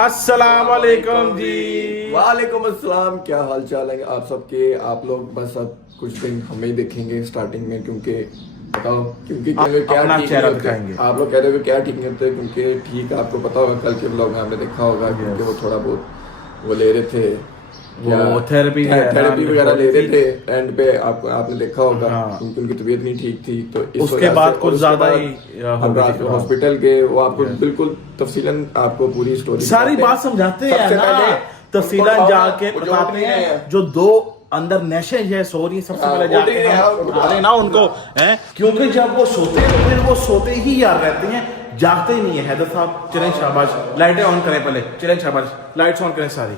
अस्सलाम वालेकुम जी। वालेकुम अस्सलाम। क्या हाल चाल है आप सबके? आप लोग बस अब कुछ दिन हमें ही देखेंगे स्टार्टिंग में, क्योंकि बताओ क्योंकि क्या अपना ठीक चेहरा नहीं होते। दिखाएंगे। आप लोग कह रहे हो क्या ठीक नहीं होते, क्योंकि ठीक है आपको पता होगा, कल के ब्लॉग में आपने देखा होगा क्योंकि वो थोड़ा बहुत वो ले रहे थे, वो थेरेपी वगैरह ले रहे थे एंड पे। आपने देखा होगा हाँ। क्योंकि उनकी तबीयत नहीं ठीक थी, तो इस उसके वजह बाद से- कुछ और उसके ज्यादा बाद ही हम रात को हॉस्पिटल गए। वो आपको बिल्कुल तफसीलन आपको पूरी स्टोरी सारी बात समझाते हैं सबसे ना, पहले तफसीलन उनको जाके वो जो बताते उठ नहीं हैं। रहे हैं। जो दो अंदर नशे है सो रही है, सबसे हाँ, पहले उठ जाके नहीं रहे हैं, हम उनको उठा रहे ना उनको हैं, क्योंकि जब वो सोते हैं तो फिर वो सोते ही याद रहते हैं, जागते ही नहीं है। हैदर साहब चलें शाबाश, लाइटें ऑन करें पहले, चलें शाबाश, लाइट्स ऑन करें सारी।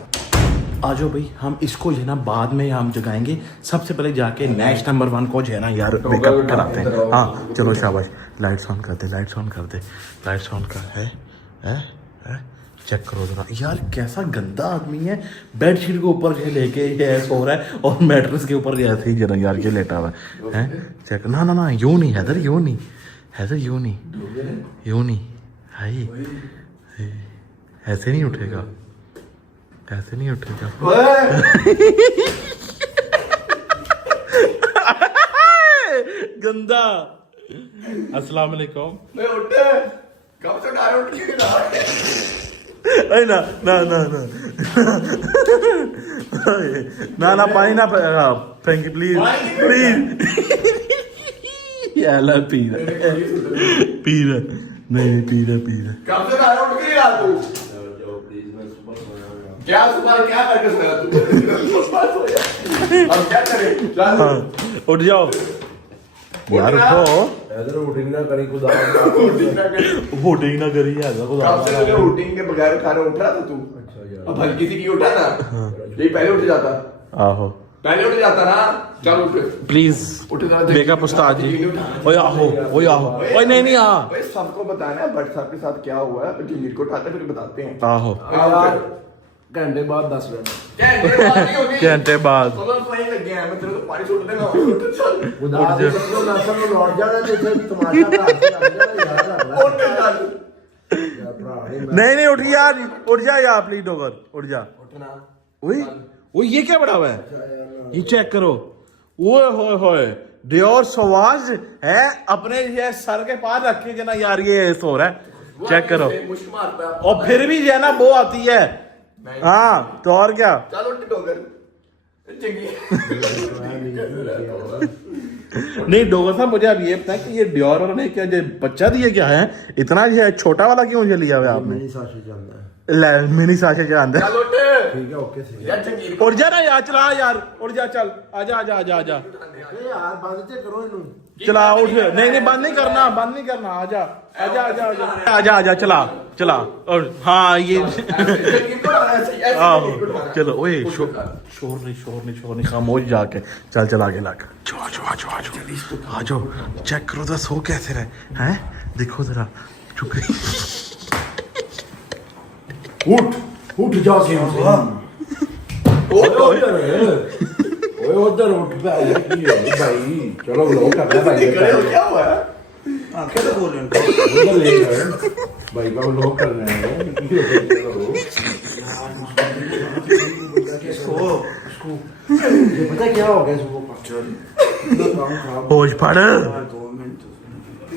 आ जाओ भाई, हम इसको जो है ना बाद में हम जगाएंगे। सबसे पहले जाके नेश नंबर 1 को जो है ना यार मेकअप कराते हैं। हाँ चलो शाबाश, लाइट्स ऑन कर दे, लाइट्स ऑन कर दे, लाइट्स ऑन कर है चेक करो जरा यार, कैसा गंदा आदमी है। बेडशीट के ऊपर ये लेके ये सो रहा है और मैट्रेस के ऊपर ये ऐसे ही जरा यार ये लेटा हुआ है। चेक, ना ना ना, यूं नहीं हैदर, यूं नहीं हैदर, यूं नहीं, यूं नहीं, हाय ऐसे नहीं उठेगा, ऐसे नहीं उठेगा। गंदा। अस्सलाम वालेकुम। मैं उठे कब से उठा उठ के अरे ना ना ना ना ना ना, पानी ना फेंकी प्लीज प्लीज। याला पी रहा नहीं, पी रहा। कब से उठा उठ के रात को क्या सुबह क्या करके सोया तू? अब क्या करें? चल हाँ उठ जाओ यार, उठो। इधर वोटिंग ना करी खुदा, वोटिंग ना करी है कब से तुझे वोटिंग के बगैर खाना उठ रहा था तू? अब हल्की सी की उठा ना, यही पहले उठ जाता, आहो पहले उठ जाता ना। चल उठ प्लीज, उठ जरा। मेकअप उस्ताद जी। ओए आहो, ओए आहो, ओए नहीं नहीं, हाँ भाई सबको बताना है बट साहब के साथ क्या हुआ है, जंजीर को उठाते फिर बताते हैं। आहो, यार घंटे बाद 10 मिनट घंटे बाद चलो तो वहीं लग गया है, मैं तेरे को पानी छोड़ देगा। चल खुदा दे सबको नसल में लौट जाना, जैसे तमाशा का लग जाना यार। उठ चल यार भरा नहीं नहीं, उठ यार, उठ जा यार प्लीज डोगर, उठ जा। उठना। ओए ओए, ये क्या बड़ा हुआ है, ये चेक करो। ओए होए होए, डियोर सवाज है अपने ये सर के पार रखे जना यार, ये सो रहा है, चेक करो। मुश्क मारता है। और फिर भी जो है ना वो आती है। हाँ तो और क्या। चल उठ डोगर चंगी। नहीं डोगर साहब, मुझे अब ये बताएं कि ये डियोर वाला ने क्या जो बच्चा दिया क्या है, इतना ये छोटा वाला क्यों ये लिया हुआ है आपने? मिनी साशी चलता है। मिनी साशे के अंदर। चल उठ ठीक है, ओके सही यार चंगी। उठ जा ना यार, चला यार, उठ जा, चल आजा आजा आजा आजा, है यार, बंद ते करो इनु। चला उठ। नहीं नहीं, बंद नहीं करना, बंद नहीं करना, आजा आजा आजा आजा आजा आजा, चला चला। और हाँ ये चंगी को उठाना है, ऐसे आहो चंगी को उठाना है। चलो। ओए शोर नहीं, खामोश जाके चल, चला के लाकर आ जाओ, चेक करो तो सो कैसे रहे हैं, देखो जरा चुप। उठ जा से ओए उधर उठ भाई, चलो लोग करना भाई। खड़े हो, क्या हुआ है? आंखें तो खोल उधर ले गए भाई का लोग करना है। ये पता क्या हो गया सुबह? होश पड़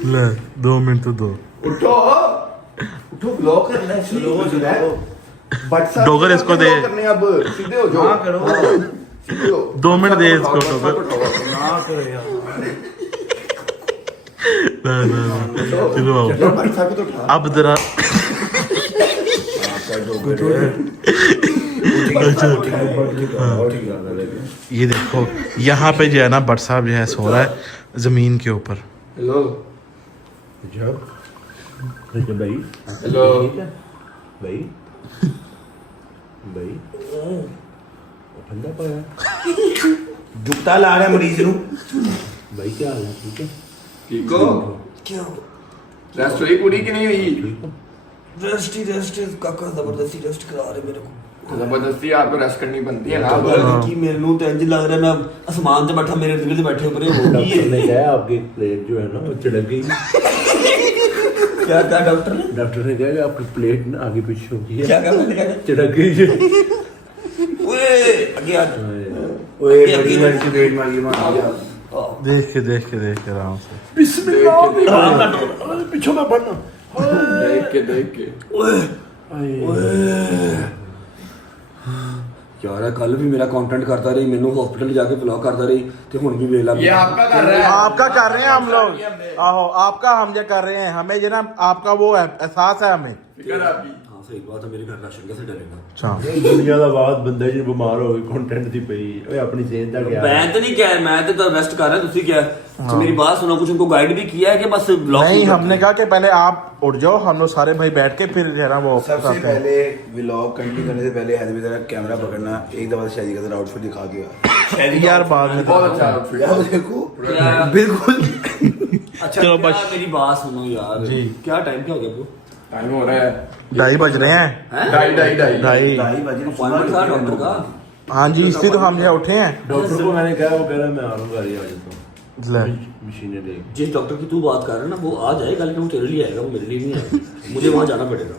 ले, 2 मिनट तो दो। उठो उठो, ब्लॉक करना है, स्लो हो जाओ। बट साहब डोगर इसको दे। करने अब सीधे हो जाओ। हाँ, करो। सीधे हो। 2 मिनट दे इसको बट साहब डोगर। उठाओ। ना करो यार। ना चलो आओ। यार बट साहब को तो उठा। अब जरा ये देखो, यहाँ पे जो है ना बट साहब जो है सो रहा है जमीन के ऊपर। हेलो जब ठीक है भाई, हेलो भाई भाई ठंडा पाया जुगता ला रहा मरीज नु भाई, क्या हाल है? ठीक है, ठीक हो? क्या रेस्ट हुई पूरी कि नहीं हुई? रेस्ट काका जबरदस्ती रेस्ट करा रहे मेरे को। जबरदस्ती आपको रेस्ट करनी बनती है ना। कि मेरे ਨੂੰ तो इंज लग रहा है मैं आसमान से बैठा, मेरे इर्द गिर्द बैठे हो रहे हो। डॉक्टर ने कहा आपकी प्लेट जो है ना वो चिड़क गई। क्या कहा डॉक्टर ने? डॉक्टर ने कहा कि आपकी प्लेट ना आगे पीछे हो गई है, क्या कहा? मैंने कहा चढ़क गई है। ओए आगे आ ओए बड़ी बड़ी सी वेट मारी मार देख के आराम से। बिस्मिल्लाह पीछे में पड़ना। देख के यार कल भी मेरा कंटेंट करता रही, मैंने हॉस्पिटल जाके ब्लॉग करता रही, तो हुन भी वेला ये आपका कर रहा है, आपका कर रहे हैं हम लोग। आहो आपका हम जो कर रहे हैं, हमें जो ना आपका वो है एहसास है हमें। फिक्र आपकी। हाँ सही बात है, मेरे घर राशन कैसे डरेगा? अच्छा दुनिया ਦਾ ਬਾਤ ਬੰਦਾ ਜੀ ਬਿਮਾਰ ਹੋ ਗਈ ਕੰਟੈਂਟ ਦੀ ਪਈ ਓਏ ਆਪਣੀ ਸਿਹਤ ਦਾ क्या मैं तो नहीं कह, मैं तो रेस्ट कर रहा है, तुसी क्या? तो मेरी बात सुनो, कुछ उनको गाइड भी किया है कि बस ब्लॉग नहीं, हमने कहा कि पहले आप उठ जाओ, हम लोग सारे भाई बैठ के फिर जो है ना वो सबसे करते हैं। पहले व्लॉग कंटिन्यू करने से पहले हैदर जरा कैमरा पकड़ना, एक दफा शादी का जरा आउटफिट दिखा के यार बाद में बहुत अच्छा आउटफिट यार देखो यार। बिल्कुल अच्छा चलो क्या, बस। मेरी बात सुनो यार जी। क्या टाइम क्या हो गया ब्रो? टाइम हो रहा है 2:30 बज रहे हैं। हैं? ढाई 2:30। 2:30 बजे अपॉइंटमेंट था डॉक्टर का। हाँ जी, इसलिए तो हम यहाँ उठे हैं। डॉक्टर को मैंने कहा, वो कह रहा मैं आ रहा आ जाता हूँ ले। मशीनें देख। जिस डॉक्टर की तू बात कर रहा है ना, वो आ जाएगा, लेकिन वो तेरे लिए आएगा, वो मेरे लिए नहीं आएगा। मुझे वहां जाना पड़ेगा।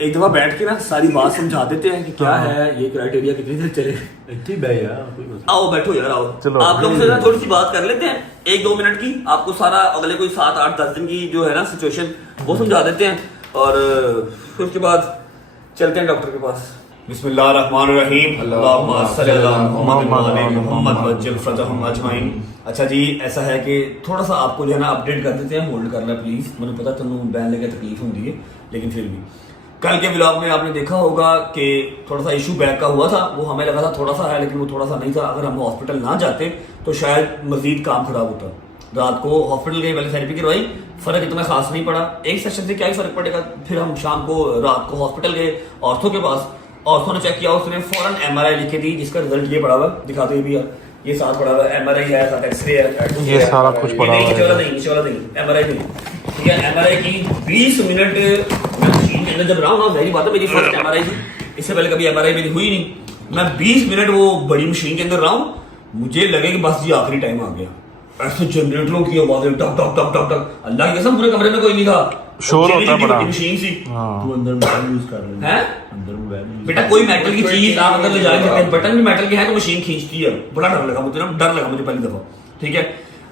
एक दफा बैठ के ना सारी बात समझा देते हैं कि क्या है ये क्राइटेरिया, कितनी देर चले। इतनी बह यार कोई मसला आओ बैठो यार, आओ चलो। आप लोग से ना थोड़ी सी बात कर लेते हैं, 1-2 मिनट की। आपको सारा अगले कोई 7-8-10 दिन की जो है ना सिचुएशन, वो समझा देते हैं, और फिर उसके बाद चलते हैं डॉक्टर के पास। बिस्मिल्लाहिर्रहमानिर्रहीम, अल्लाहुम्मा सल्ली अला मुहम्मद व आले मुहम्मद वज्जिल फतहम अजमाइन। अच्छा जी, ऐसा है कि थोड़ा सा आपको जो है ना अपडेट कर देते हैं, होल्ड करना प्लीज। मुझे पता तुम बैन लगे तकलीफ होती है, लेकिन फिर भी कल के ब्लॉग में आपने देखा होगा कि थोड़ा सा इशू बैक का हुआ था। वो हमें लगा था थोड़ा सा है, लेकिन वो थोड़ा सा नहीं था। अगर हम हॉस्पिटल ना जाते तो शायद मजीद काम खराब होता। रात को हॉस्पिटल गए, पहले थेरेपी करवाई, फर्क इतना खास नहीं पड़ा। एक सेशन से क्या ही फर्क पड़ेगा। फिर हम शाम को रात को हॉस्पिटल गए ऑर्थो के पास। ऑर्थो ने चेक किया, उसने फौरन MRI लिख के दी, जिसका रिजल्ट ये पड़ा हुआ है, दिखाते भी यार, ये साथ पड़ा हुआ है, MRI है, साथ एक्सरे है, ये सारा कुछ पड़ा हुआ है। नीचे वाला नहीं, MRI नहीं, ठीक है। MRI की 20 मिनट मैं मशीन के अंदर जब रहा हूँ ना, वही बात है, मेरी फर्स्ट MRI थी, इससे पहले कभी MRI मेरी हुई नहीं। मैं 20 मिनट वो बड़ी मशीन के अंदर रहा हूँ, मुझे लगे कि बस ये आखिरी टाइम आ गया। ऐसे जनरेटरों की आवाजें टक टक टक टक टक, अल्लाह की कसम पूरे कमरे में कोई नहीं था, शोर होता है बड़ा। मशीन सी तू अंदर मोबाइल यूज कर ले है। अंदर मोबाइल बेटा कोई मेटल की चीज आप अंदर ले जाएंगे, बटन भी मेटल के हैं तो मशीन खींचती है। बड़ा डर लगा मुझे ना, डर लगा मुझे पहली दफा, ठीक है।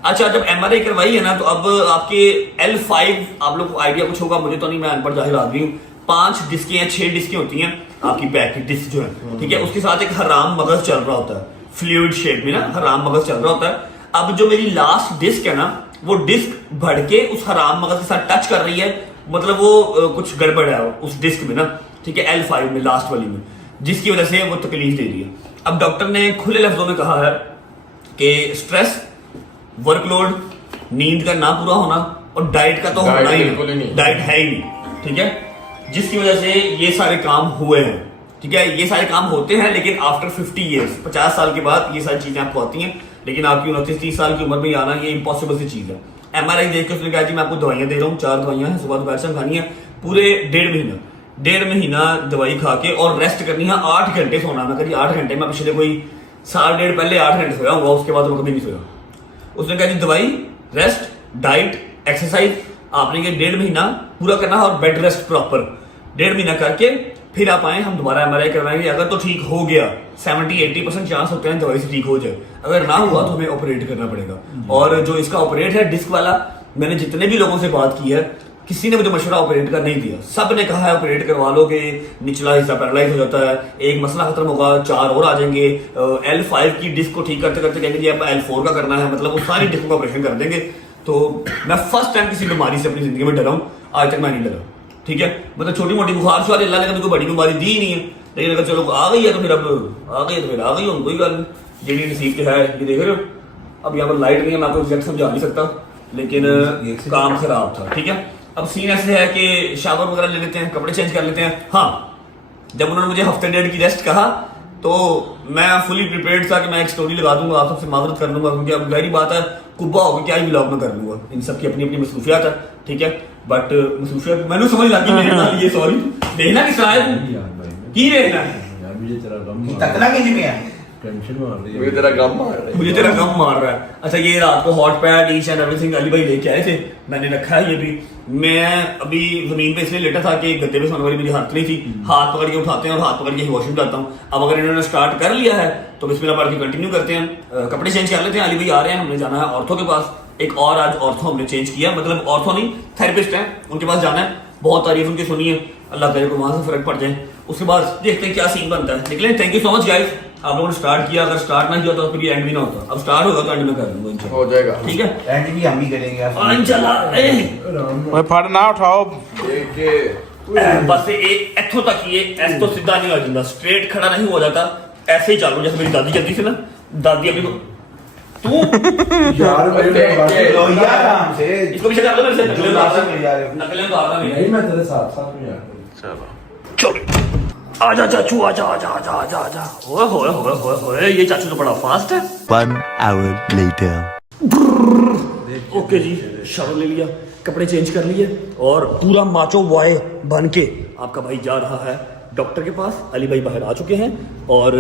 अच्छा, जब MRI करवाई है ना, तो अब आपके L5, आप लोग को आइडिया कुछ होगा, मुझे तो नहीं, मैं अनपढ़ जाहिर आदमी हूँ। 5 डिस्कें या 6 डिस्कें होती हैं आपकी बैक की डिस्क जो है, ठीक है। उसके साथ एक हराम मगज चल रहा होता है, फ्लूइड शेप में ना हराम मगज चल रहा होता है। अब जो मेरी लास्ट डिस्क है ना, वो डिस्क बढ़ के उस हराम मगज के साथ टच कर रही है, मतलब वो कुछ गड़बड़ है उस डिस्क में ना, ठीक है, L5 में, लास्ट वाली में, जिसकी वजह से वो तकलीफ दे रही है। अब डॉक्टर ने खुले लफ्जों में कहा है कि स्ट्रेस, वर्कलोड, नींद का ना पूरा होना, और डाइट का तो होना ही बिल्कुल ही नहीं। डाइट है ही नहीं, ठीक है, जिसकी वजह से ये सारे काम हुए हैं, ठीक है। ये सारे काम होते हैं, लेकिन आफ्टर 50 ईयर्स, 50 साल के बाद ये सारी चीजें आपको आती हैं, लेकिन आपकी 29-30 साल की उम्र में आना ये इम्पॉसिबल सी चीज है। MRI देख के उसने कहा जी मैं आपको दवाइयां दे रहा हूँ, 4 दवाइयां हैं, सुबह दोपहर शाम खानी है, पूरे 1.5 महीना दवाई खा के, और रेस्ट करनी है, 8 घंटे सोना। मैं कभी 8 घंटे में पिछले कोई 1.5 पहले 8 घंटे सोया होगा, उसके बाद मैं कभी नहीं सोया। उसने कहा जी दवाई, रेस्ट, डाइट, एक्सरसाइज आपने ये 1.5 महीना पूरा करना है, और बेड रेस्ट प्रॉपर 1.5 महीना करके फिर आप आए, हम दोबारा MRI करवाएंगे। अगर तो ठीक हो गया, 70-80% चांस होते हैं दवाई से ठीक हो जाए। अगर ना हुआ तो हमें ऑपरेट करना पड़ेगा। और जो इसका ऑपरेट है डिस्क वाला, मैंने जितने भी लोगों से बात की है, किसी ने मुझे मशवरा ऑपरेट का नहीं दिया। सब ने कहा है ऑपरेट करवा लो कि निचला हिस्सा पैरालाइज हो जाता है, एक मसला खत्म होगा, 4 और आ जाएंगे। L5 की डिस्क को ठीक करते करते कहेंगे जी आप L4 का करना है, मतलब वो सारी डिस्क का ऑपरेशन कर देंगे। तो मैं फर्स्ट टाइम किसी बीमारी से अपनी जिंदगी में डरा हूँ, आज तक मैं नहीं डरा, ठीक है। मतलब छोटी मोटी बुखार शुरू अल्लाह ने कभी कोई बड़ी बीमारी दी नहीं है, लेकिन अगर चलो आ गई है तो फिर अब आ गई तो फिर आ गई हो, कोई गल नहीं। जी नसीब के है, ये देख रहे हो। अब यहाँ पर लाइट नहीं है, मैं आपको एग्जैक्ट समझा नहीं सकता, लेकिन काम खराब था, ठीक है। अब सीन ऐसे है कि शावर वगैरह ले लेते हैं, कपड़े चेंज कर लेते हैं। हाँ, जब उन्होंने मुझे हफ्ते 1.5 की रेस्ट कहा, तो मैं फुली प्रिपेयर्ड था कि मैं एक स्टोरी लगा दूंगा, आप सबसे माजरत कर लूंगा, क्योंकि अब गहरी बात है, कुब्बा होकर क्या ही ब्लॉग में कर लूंगा, इन सबकी अपनी अपनी मसरूफियात है, ठीक है। बट मसरूफियात मैंने समझ लगी मेरे नाल, ये सॉरी देखना कि शायद की देखना है यार, मुझे तेरा गम तकला के नहीं है टेंशन मार रही मुझे तेरा गम मार रहा है। मुझे तेरा गम मार रहा है। अच्छा, ये रात को hot pad each and everything Ali भाई लेके आए थे, मैंने रखा है ये भी। मैं अभी जमीन पे इसलिए लेटा था कि गद्दे पे सोने वाली मेरी हालत नहीं थी, हाथ पकड़ के उठाते हैं और हाथ पकड़ के ही वॉशरूम जाता हूँ। अब अगर इन्होंने स्टार्ट कर लिया है तो बिस्मिल्लाह पढ़ के कंटिन्यू करते हैं। कपड़े चेंज कर लेते हैं, अली भाई आ रहे हैं, हमने जाना है ऑर्थो के पास। एक और आज ऑर्थो हमने चेंज किया, मतलब ऑर्थो नहीं, थेरेपिस्ट है, उनके पास जाना है। बहुत तारीफ उनकी सुनी है, अल्लाह करे को वहां से फर्क पड़ जाए। उसके बाद देखते हैं क्या सीन बनता है। निकले, thank you so much guys, आप लोगों ने स्टार्ट किया। अगर स्टार्ट ना किया तो फिर ये एंड भी ना होता। अब स्टार्ट होगा तो एंड में कर दूंगा इंशाल्लाह, हो जाएगा। ठीक है एंड भी हम ही करेंगे ओए फड़ ना उठाओ। बस एक इथों तक ये ऐसे तो सीधा नहीं हो जाता, स्ट्रेट खड़ा नहीं हो जाता, ऐसे ही चालू जैसे मेरी दादी कहती थी ना, दादी अभी तू यार लो यार आराम से। इसको पीछे कर लो मेरे से, नकलें जो उतारना लास्ट में जा रहे हो। नकलें उतारना नहीं नहीं मैं तेरे साथ साथ में यार चलो आजा चाचू, आजा आजा आजा आजा आजा। ओए होए होए होए होए, ये चाचू तो बड़ा फास्ट है। 1 hour later. ओके जी, शावर ले लिया, कपड़े चेंज कर लिए और पूरा माचो बॉय बन के आपका भाई जा रहा है डॉक्टर के पास। अली भाई बाहर आ चुके हैं और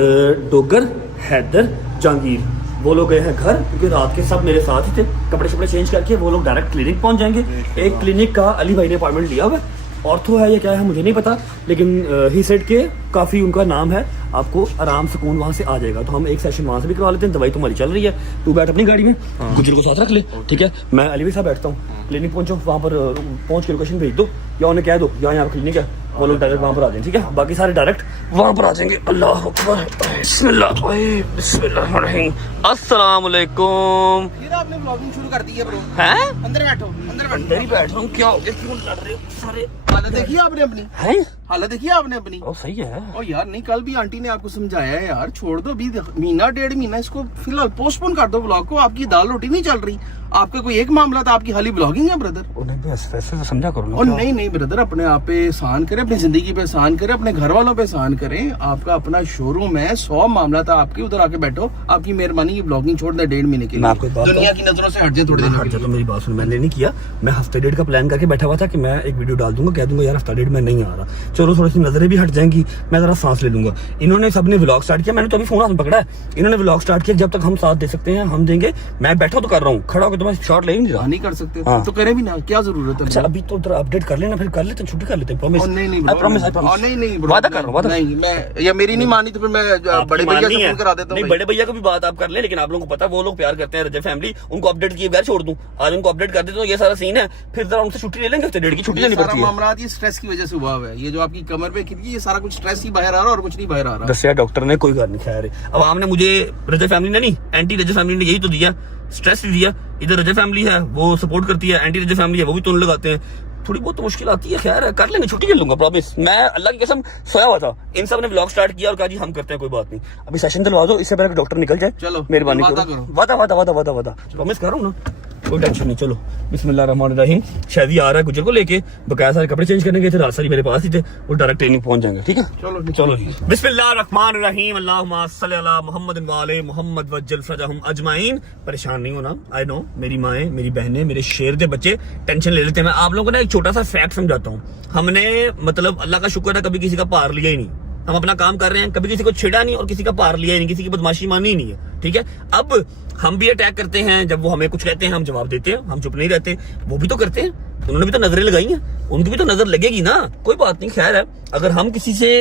डोगर, हैदर, जहांगीर वो लोग गए हैं घर, क्योंकि रात के सब मेरे साथ ही थे। कपड़े शपड़े चेंज करके वो लोग डायरेक्ट क्लिनिक पहुंच जाएंगे। एक क्लिनिक का अली भाई ने अपॉइंटमेंट लिया हुआ है, ऑर्थो है या क्या है मुझे नहीं पता, लेकिन ही सेड के काफ़ी उनका नाम है, आपको आराम सुकून वहाँ से आ जाएगा। तो हम एक सेशन वहाँ से भी करवा लेते हैं। दवाई तुम्हारी चल रही है, तू बैठ अपनी गाड़ी में, गुजर को साथ रख ले, ठीक है। मैं अली भाई साहब बैठता हूँ, क्लिनिक पहुँचो, वहाँ पर पहुँच के लोकेशन भेज दो या उन्हें कह दो यहाँ क्लिनिक है, वो लोग डायरेक्ट वहाँ पर आ जाएंगे, ठीक है। बाकी सारे डायरेक्ट वहाँ पर आ जाएंगे। अल्लाह अकबर, बिस्मिल्लाह बिस्मिल्लाहिर्रहमानिर्रहीम, अस्सलाम वालेकुम। फिर आपने ब्लॉगिंग शुरू कर दी है ब्रो। हैं? अंदर बैठो, अंदर बैठो। अंदर ही बैठ रहा हूँ, क्या हो गया, क्यों लड़ रहे हो सारे? हालत देखी आपने अपनी, हैं? हालत देखी आपने अपनी। ओ सही है। ओ यार नहीं, कल भी आंटी ने आपको समझाया है यार, छोड़ दो अभी महीना 1.5 महीना इसको फिलहाल पोस्टपोन कर दो ब्लॉग को। आपकी दाल रोटी नहीं चल रही, आपका कोई एक मामला था, आपकी खाली ब्लॉगिंग है ब्रदर। उन्हें भी ऐसे से समझा करो ना। और नहीं नहीं ब्रदर, अपने आप पे एहसान करें, अपनी जिंदगी पे एहसान करें, अपने घर वालों पे एहसान करें। आपका अपना शोरूम है, 100 मामला था आपके, उधर आके बैठो। आपकी मेहरबानी की ब्लॉगिंग छोड़ दे 1.5 महीने के मैं आपको एक बात लिए, दुनिया की नजरों से हट जाए थोड़े दिन हट जा। तो मेरी बात सुन, मैंने नहीं किया, मैं हफ्ते 1.5 का प्लान करके बैठा हुआ था कि मैं एक वीडियो डाल दूंगा, कह दूंगा यार हफ्ता 1.5 मैं नहीं आ रहा, चलो थोड़ी सी नजरें भी हट जाएंगी, मैं जरा सांस ले लूंगा। इन्होंने सबने व्लॉग स्टार्ट किया, मैंने तो अभी फोन हाथ में पकड़ा है, इन्होंने व्लॉग स्टार्ट किया। जब तक हम साथ दे सकते हैं हम देंगे। मैं बैठा तो कर रहा हूँ, खड़ा होकर तो मैं शॉट ले नहीं रहा। नहीं कर सकते हाँ। तो करे भी ना, क्या जरूरत है। अच्छा अभी तो उधर अपडेट कर लेना, फिर कर लेते हैं, छुट्टी कर लेते हैं, प्रॉमिस। नहीं नहीं I promise, I bro, promise. नहीं नहीं ब्रो, वादा कर रहा हूं, वादा नहीं, मैं या मेरी नहीं मानी तो फिर मैं बड़े भैया से फोन करा देता हूं। नहीं बड़े भैया को भी बात आप कर ले, लेकिन आप लोगों को पता वो लोग प्यार करते हैं, रजब फैमिली, उनको अपडेट किए बगैर छोड़ दूं। आज उनको अपडेट कर देता हूं, ये सारा सीन है, फिर जरा उनसे छुट्टी ले लेंगे, हफ्ते 1.5 की छुट्टी लेनी सारा पड़ती है। मामला ये स्ट्रेस की वजह से हुआ है। ये जो आपकी कमर पे खिड़की, ये सारा कुछ स्ट्रेस ही बाहर आ रहा है और कुछ नहीं बाहर आ रहा। दसिया डॉक्टर ने, कोई बात नहीं, खैर है। अब आपने मुझे रजब फैमिली ने नहीं, एंटी रजब फैमिली ने यही तो दिया, स्ट्रेस दिया। इधर रजब फैमिली है वो सपोर्ट करती है, एंटी रजब फैमिली है वो भी तो लगाते हैं। थोड़ी बहुत तो मुश्किल आती है, खैर है, कर लेंगे, छुट्टी कर लूंगा, प्रॉमिस। मैं अल्लाह की कसम सोया हुआ था, इन सब ने व्लॉग स्टार्ट किया और कहा जी हम करते हैं, कोई बात नहीं। अभी सेशन चलवा दो, इससे पहले डॉक्टर निकल जाए। चलो, मेहरबानी वादा करो, करो। वादा वादा वादा वादा वादा, प्रॉमिस कर रहा हूँ ना, कोई टेंशन नहीं। चलो बिस्मिल्लाहिर्रहमानिर्रहीम। शादी आ रहा है गुजर को लेके, बकाया सारे कपड़े चेंज करने गए थे, रात सारी मेरे पास ही थे, वो डायरेक्ट ट्रेनिंग पहुंच जाएंगे, ठीक है। चलो चलो बिस्मिल्लाहिर्रहमानिर्रहीम, अल्लाहुम्मा सल्ली अला मुहम्मद व आले मुहम्मद वज्जल फरजहुम अजमाइन। परेशान नहीं होना, आई नो, मेरी माएँ, मेरी बहनें, मेरे शेर दे बच्चे टेंशन ले लेते हैं। मैं आप लोगों को ना एक छोटा सा फैक्ट समझाता हूँ। हमने मतलब अल्लाह का शुक्र है कभी किसी का पार लिया ही नहीं, हम अपना काम कर रहे हैं, कभी किसी को छेड़ा नहीं और किसी का पार लिया ही नहीं, किसी की बदमाशी मानी ही नहीं है, ठीक है। अब हम भी अटैक करते हैं, जब वो हमें कुछ कहते हैं हम जवाब देते हैं, हम चुप नहीं रहते, वो भी तो करते हैं, उन्होंने भी तो नजरें लगाई हैं, उनकी भी तो नजर लगेगी ना, कोई बात नहीं, खैर है। अगर हम किसी से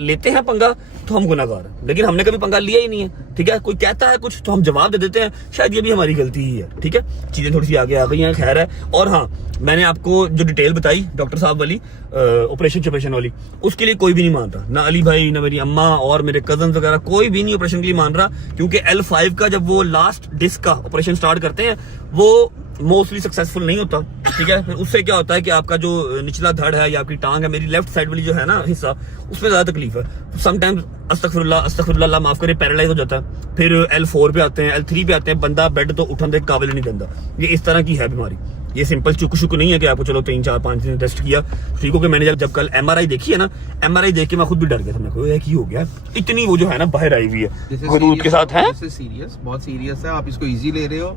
लेते हैं पंगा तो हम गुनाहगार हैं, लेकिन हमने कभी पंगा लिया ही नहीं है, ठीक है। कोई कहता है कुछ तो हम जवाब दे देते हैं, शायद ये भी हमारी गलती ही है, ठीक है। चीजें थोड़ी सी आगे आ गई हैं, खैर है। और हाँ, मैंने आपको जो डिटेल बताई डॉक्टर साहब वाली, ऑपरेशन वाली, उसके लिए कोई भी नहीं मानता, ना अली भाई, ना मेरी अम्मा और मेरे कजन वगैरह, कोई भी नहीं ऑपरेशन के लिए मान रहा, क्योंकि L5 का जब वो लास्ट डिस्क का ऑपरेशन स्टार्ट करते हैं वो मोस्टली सक्सेसफुल नहीं होता, ठीक है। फिर उससे क्या होता है कि आपका जो निचला धड़ है या आपकी टांग है, मेरी लेफ्ट साइड वाली जो है ना हिस्सा, उसमें ज्यादा तकलीफ है। समटाइम्स अस्तगफिरुल्लाह, अल्लाह माफ करे, पैरालाइज हो जाता है। फिर L4 पे आते हैं, L3 पे आते हैं, बंदा बेड तो उठने के काबिल नहीं बनता। ये इस तरह की है बीमारी, ये सिंपल चुक शुक नहीं है कि आपको चलो 3 4 5 दिन टेस्ट किया ठीक हो गया। मैंने जब कल MRI देखी है ना, MRI देख के मैं खुद भी डर गया था, मैं कोई की हो गया, इतनी वो जो है ना बाहर आई हुई है हदूद के साथ है। सीरियस, बहुत सीरियस है, आप इसको इजी ले रहे हो,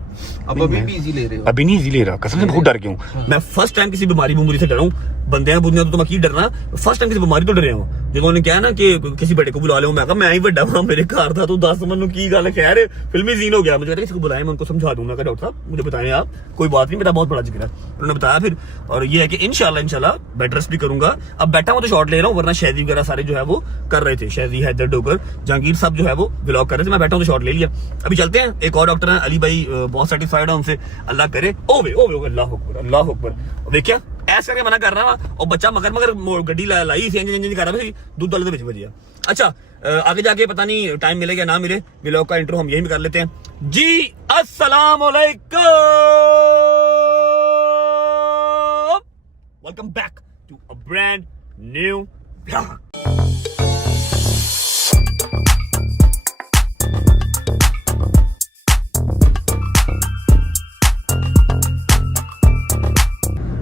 अब अभी भी इजी ले रहे हो। अभी नहीं इजी ले रहा, कसम से बहुत डर गया हूँ मैं। फर्स्ट टाइम किसी बीमारी से डरा हूँ, बंदे हैं बुनिया तो तुम की डरना, फर्स्ट टाइम किसी बीमारी तो डरे हो जो उन्होंने कहा ना कि किसी बड़े को बुला लो, मैं कहा मैं ही बड़ा वहां मेरे घर था, तू 10 मन की गल कह रहे, फिल्मी सीन हो गया। मुझे कहते किसी को बुलाएं, मैं उनको समझा दूंगा। डॉक्टर साहब मुझे बताएं आप, कोई बात नहीं, मेरा बहुत बड़ा जिक्र है। उन्होंने बताया फिर, और ये है कि इंशाल्लाह बेड रेस्ट भी करूंगा। अब बैठा हूं तो शॉट ले रहा हूँ, वरना शहजी वगैरह सारे जो है वो कर रहे थे, शहजी हैदर डोगर जहांगीर साहब जो है वो व्लॉग कर रहे थे, मैं बैठा हूं तो शॉट ले लिया। अभी चलते हैं, एक और डॉक्टर है अली भाई, बहुत सेटिस्फाइड है उनसे, अल्लाह करे। ओवे ओवे अल्लाह अकबर अल्लाह अकबर। देखिया ऐसा करके मना कर रहा था और बच्चा मगर गड्डी लाई सी इंजन कर रहा था, दूध वाले बिच बजिया। अच्छा आगे जाके पता नहीं टाइम मिले या ना मिले, व्लॉग का इंट्रो हम यही भी कर लेते हैं जी। अस्सलाम वालेकुम, welcome back to a brand new vlog.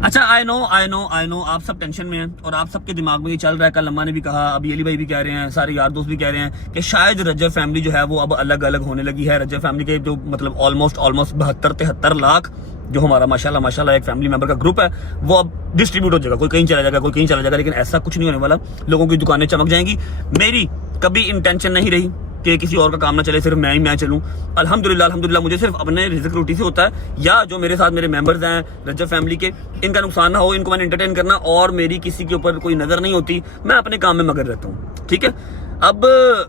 अच्छा आई नो आप सब टेंशन में हैं और आप सबके दिमाग में ये चल रहा है, कल अम्मा ने भी कहा, अभी अली भाई भी कह रहे हैं, सारे यार दोस्त भी कह रहे हैं कि शायद रजब फैमिली जो है वो अब अलग अलग होने लगी है। रजब फैमिली के जो मतलब ऑलमोस्ट 72-73 लाख जो हमारा माशाल्लाह एक फैमिली मेंबर का ग्रुप है वो अब डिस्ट्रीब्यूट हो जाएगा, कोई कहीं चला जाएगा, कोई कहीं चला जाएगा, लेकिन ऐसा कुछ नहीं होने वाला। लोगों की दुकानें चमक जाएंगी। मेरी कभी इंटेंशन नहीं रही कि किसी और का काम ना चले, सिर्फ मैं चलूं। अल्हम्दुलिल्लाह मुझे सिर्फ अपने रिज़्क रोटी से होता है, या जो मेरे साथ मेरे मेंबर्स हैं रजब फैमिली के, इनका नुकसान ना हो, इनको मैंने एंटरटेन करना, और मेरी किसी के ऊपर कोई नजर नहीं होती, मैं अपने काम में मगन रहता हूँ। ठीक है, अब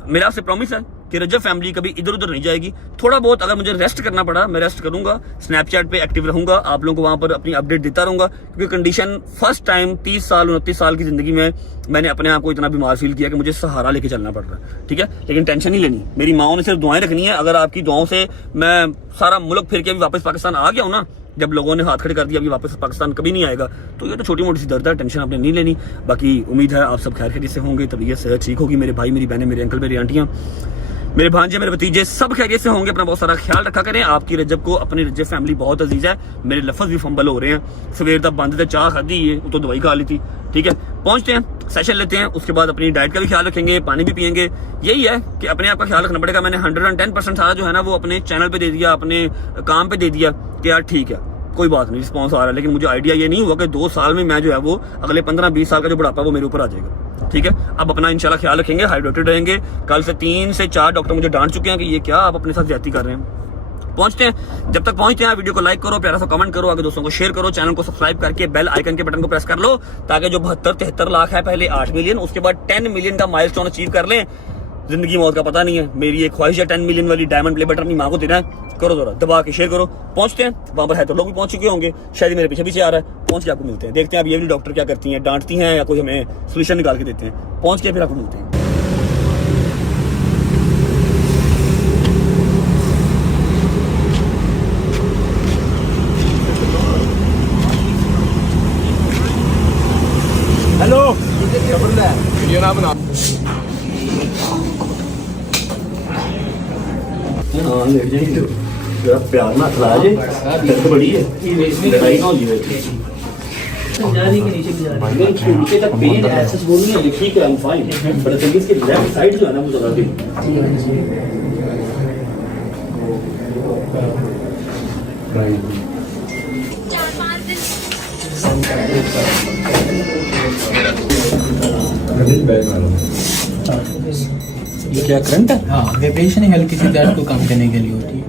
मेरा आपसे प्रॉमिस है कि रजब फैमिली कभी इधर उधर नहीं जाएगी। थोड़ा बहुत अगर मुझे रेस्ट करना पड़ा मैं रेस्ट करूंगा, स्नैपचैट पे एक्टिव रहूंगा, आप लोगों को वहां पर अपनी अपडेट देता रहूंगा, क्योंकि कंडीशन फर्स्ट टाइम 30-29 साल की जिंदगी में मैंने अपने आप को इतना बीमार फील किया कि मुझे सहारा लेके चलना पड़ रहा है। ठीक है, लेकिन टेंशन नहीं लेनी, मेरी माओ ने सिर्फ दुआएं रखनी है। अगर आपकी दुआओं से मैं सारा मुल्क फिर के अभी वापस पाकिस्तान आ गया हूँ ना, जब लोगों ने हाथ खड़े कर दिया अभी वापस पाकिस्तान कभी नहीं आएगा, तो ये तो छोटी मोटी सी दर्द है, टेंशन आपने नहीं लेनी। बाकी उम्मीद है आप सब खैर खैरियत से होंगे, तबीयत सेहत ठीक होगी, मेरे भाई मेरी बहनें मेरे अंकल मेरी आंटियां मेरे भांजे मेरे भतीजे सब खैरियत से होंगे। अपना बहुत सारा ख्याल रखा करें। आपकी रजब को अपनी रजब फैमिली बहुत अजीज है। मेरे लफ्ज भी फंबल हो रहे हैं, सवेर तक बंद थे, चाह खादी है तो दवाई खा ली थी। ठीक है, पहुंचते हैं, सेशन लेते हैं, उसके बाद अपनी डाइट का भी ख्याल रखेंगे, पानी भी पियेंगे। यही है कि अपने आप का ख्याल रखना पड़ेगा। मैंने 110% सारा जो है ना वो अपने चैनल पे दे दिया, अपने काम पे दे दिया कि यार ठीक है कोई बात नहीं, रिस्पॉन्स आ रहा है, लेकिन मुझे आइडिया ये नहीं हुआ कि 2 साल में मैं जो है वो अगले 15-20 साल का जो बुढ़ापा है वो मेरे ऊपर आ जाएगा। ठीक है, अब अपना इंशाल्लाह ख्याल रखेंगे, हाइड्रेटेड रहेंगे। कल से 3 से 4 डॉक्टर मुझे डांट चुके हैं कि ये क्या आप अपने साथ ज्यादती कर रहे हैं। पहुंचते हैं, जब तक पहुंचते हैं वीडियो को लाइक करो, प्यारा सा कमेंट करो, आगे दोस्तों को शेयर करो, चैनल को सब्सक्राइब करके बेल आइकन के बटन को प्रेस कर लो, ताकि जो 72-73 लाख है, पहले 8 मिलियन, उसके बाद 10 मिलियन का माइलस्टोन अचीव कर लें। जिंदगी मौत का पता नहीं है, मेरी एक ख्वाहिश है 10 मिलियन वाली डायमंड प्ले बटन अपनी माँ को देना है। करो जरा दबा के शेयर करो। पहुंचते हैं, वहां पर है तो लोग भी पहुंच चुके होंगे, शायद मेरे पीछे आ रहा है, पहुंच के आपको मिलते हैं। देखते हैं अब ये भी डॉक्टर क्या करती हैं, डांटती हैं या कोई हमें सोल्यूशन निकाल के देते हैं। पहुंच के फिर आपको मिलते हैं। हेलो, वीडियो ना बना। हाँ लेट जाएंगे, जरा प्यार ना खिला जे, दर्द बड़ी है, लड़ाई ना हो जाए। नीचे तक पेन है, ऐसे बोलूं ना, ठीक है I am fine, but thing is कि लेफ्ट साइड जो है ना वो जरा भी ये क्या करंट है? हाँ, वाइब्रेशन है हल्की सी, दर्द को कम करने के लिए होती है।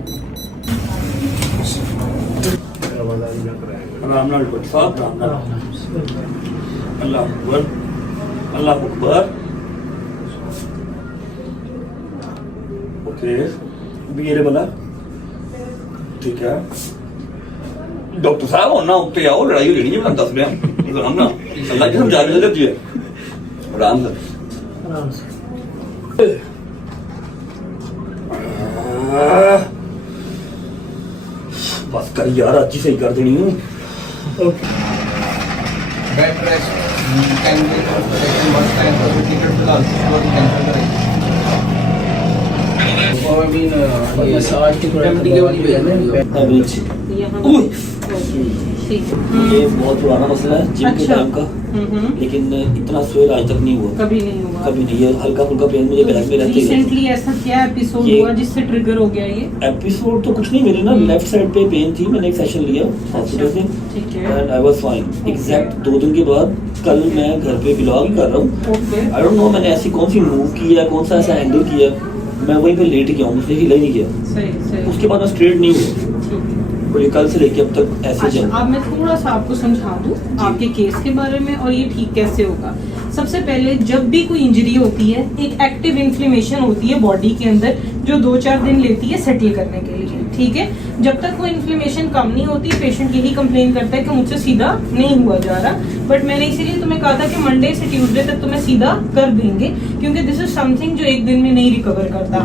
राम नाल साहब, राम नाल, अल्लाह अकबर, अल्लाह अकबर। ओके भी ये बोला ठीक है डॉक्टर साहब, हो ना उत्ते आओ, लड़ाई हो जानी है, मैं दस रहा आराम ना, अल्लाह की समझा रही है, आराम से आराम से। बस कर यार, आज ही सही कर देनी हूँ। Bed rest can be taken one time for ticket फिलहाल बॉडी कैंसिल करें। और आई मीन ये साठ की एमडी के वाली ये बहुत पुराना मसला है जिम के टाइम का, लेकिन इतना स्वेर आज तक नहीं हुआ, कभी नहीं हुआ, कभी नहीं। ये हल्का फुल्का पेन मुझे बैक में रहते ही। रिसेंटली ऐसा क्या एपिसोड हुआ जिससे ट्रिगर हो गया ये? एपिसोड तो कुछ नहीं, मेरे ना लेफ्ट साइड पे पेन थी, मैंने एक सेशन लिया हॉस्पिटल से ठीक है, and I was fine. Exact 2 दिन के बाद कल मैं घर पे ब्लॉग कर रहा हूँ, ओके आई डोंट नो मैंने ऐसी कौन सी मूव की है, कौन सा ऐसा हैंडल किया, मैं वहीं पे लेट गया हूँ, मुझसे हिला ही नहीं गया। सही सही उसके बाद मैं स्ट्रेट नहीं हुआ, ठीक है। और ये कल से लेके अब तक ऐसे अच्छा, चल। अब मैं थोड़ा सा आपको समझा दूं आपके केस के बारे में और ये ठीक कैसे होगा। सबसे पहले जब भी कोई इंजरी होती है, एक एक्टिव इन्फ्लेमेशन होती है बॉडी के अंदर जो 2-4 दिन लेती है सेटल करने के लिए, ठीक है। जब तक वो इन्फ्लेमेशन कम नहीं होती, पेशेंट यही कंप्लेन करता है कि मुझसे सीधा नहीं हुआ जा रहा, बट मैंने इसीलिए तुम्हें कहा था कि मंडे से ट्यूसडे तक तुम्हें सीधा कर देंगे, क्योंकि दिस इज समथिंग जो एक दिन में नहीं रिकवर करता।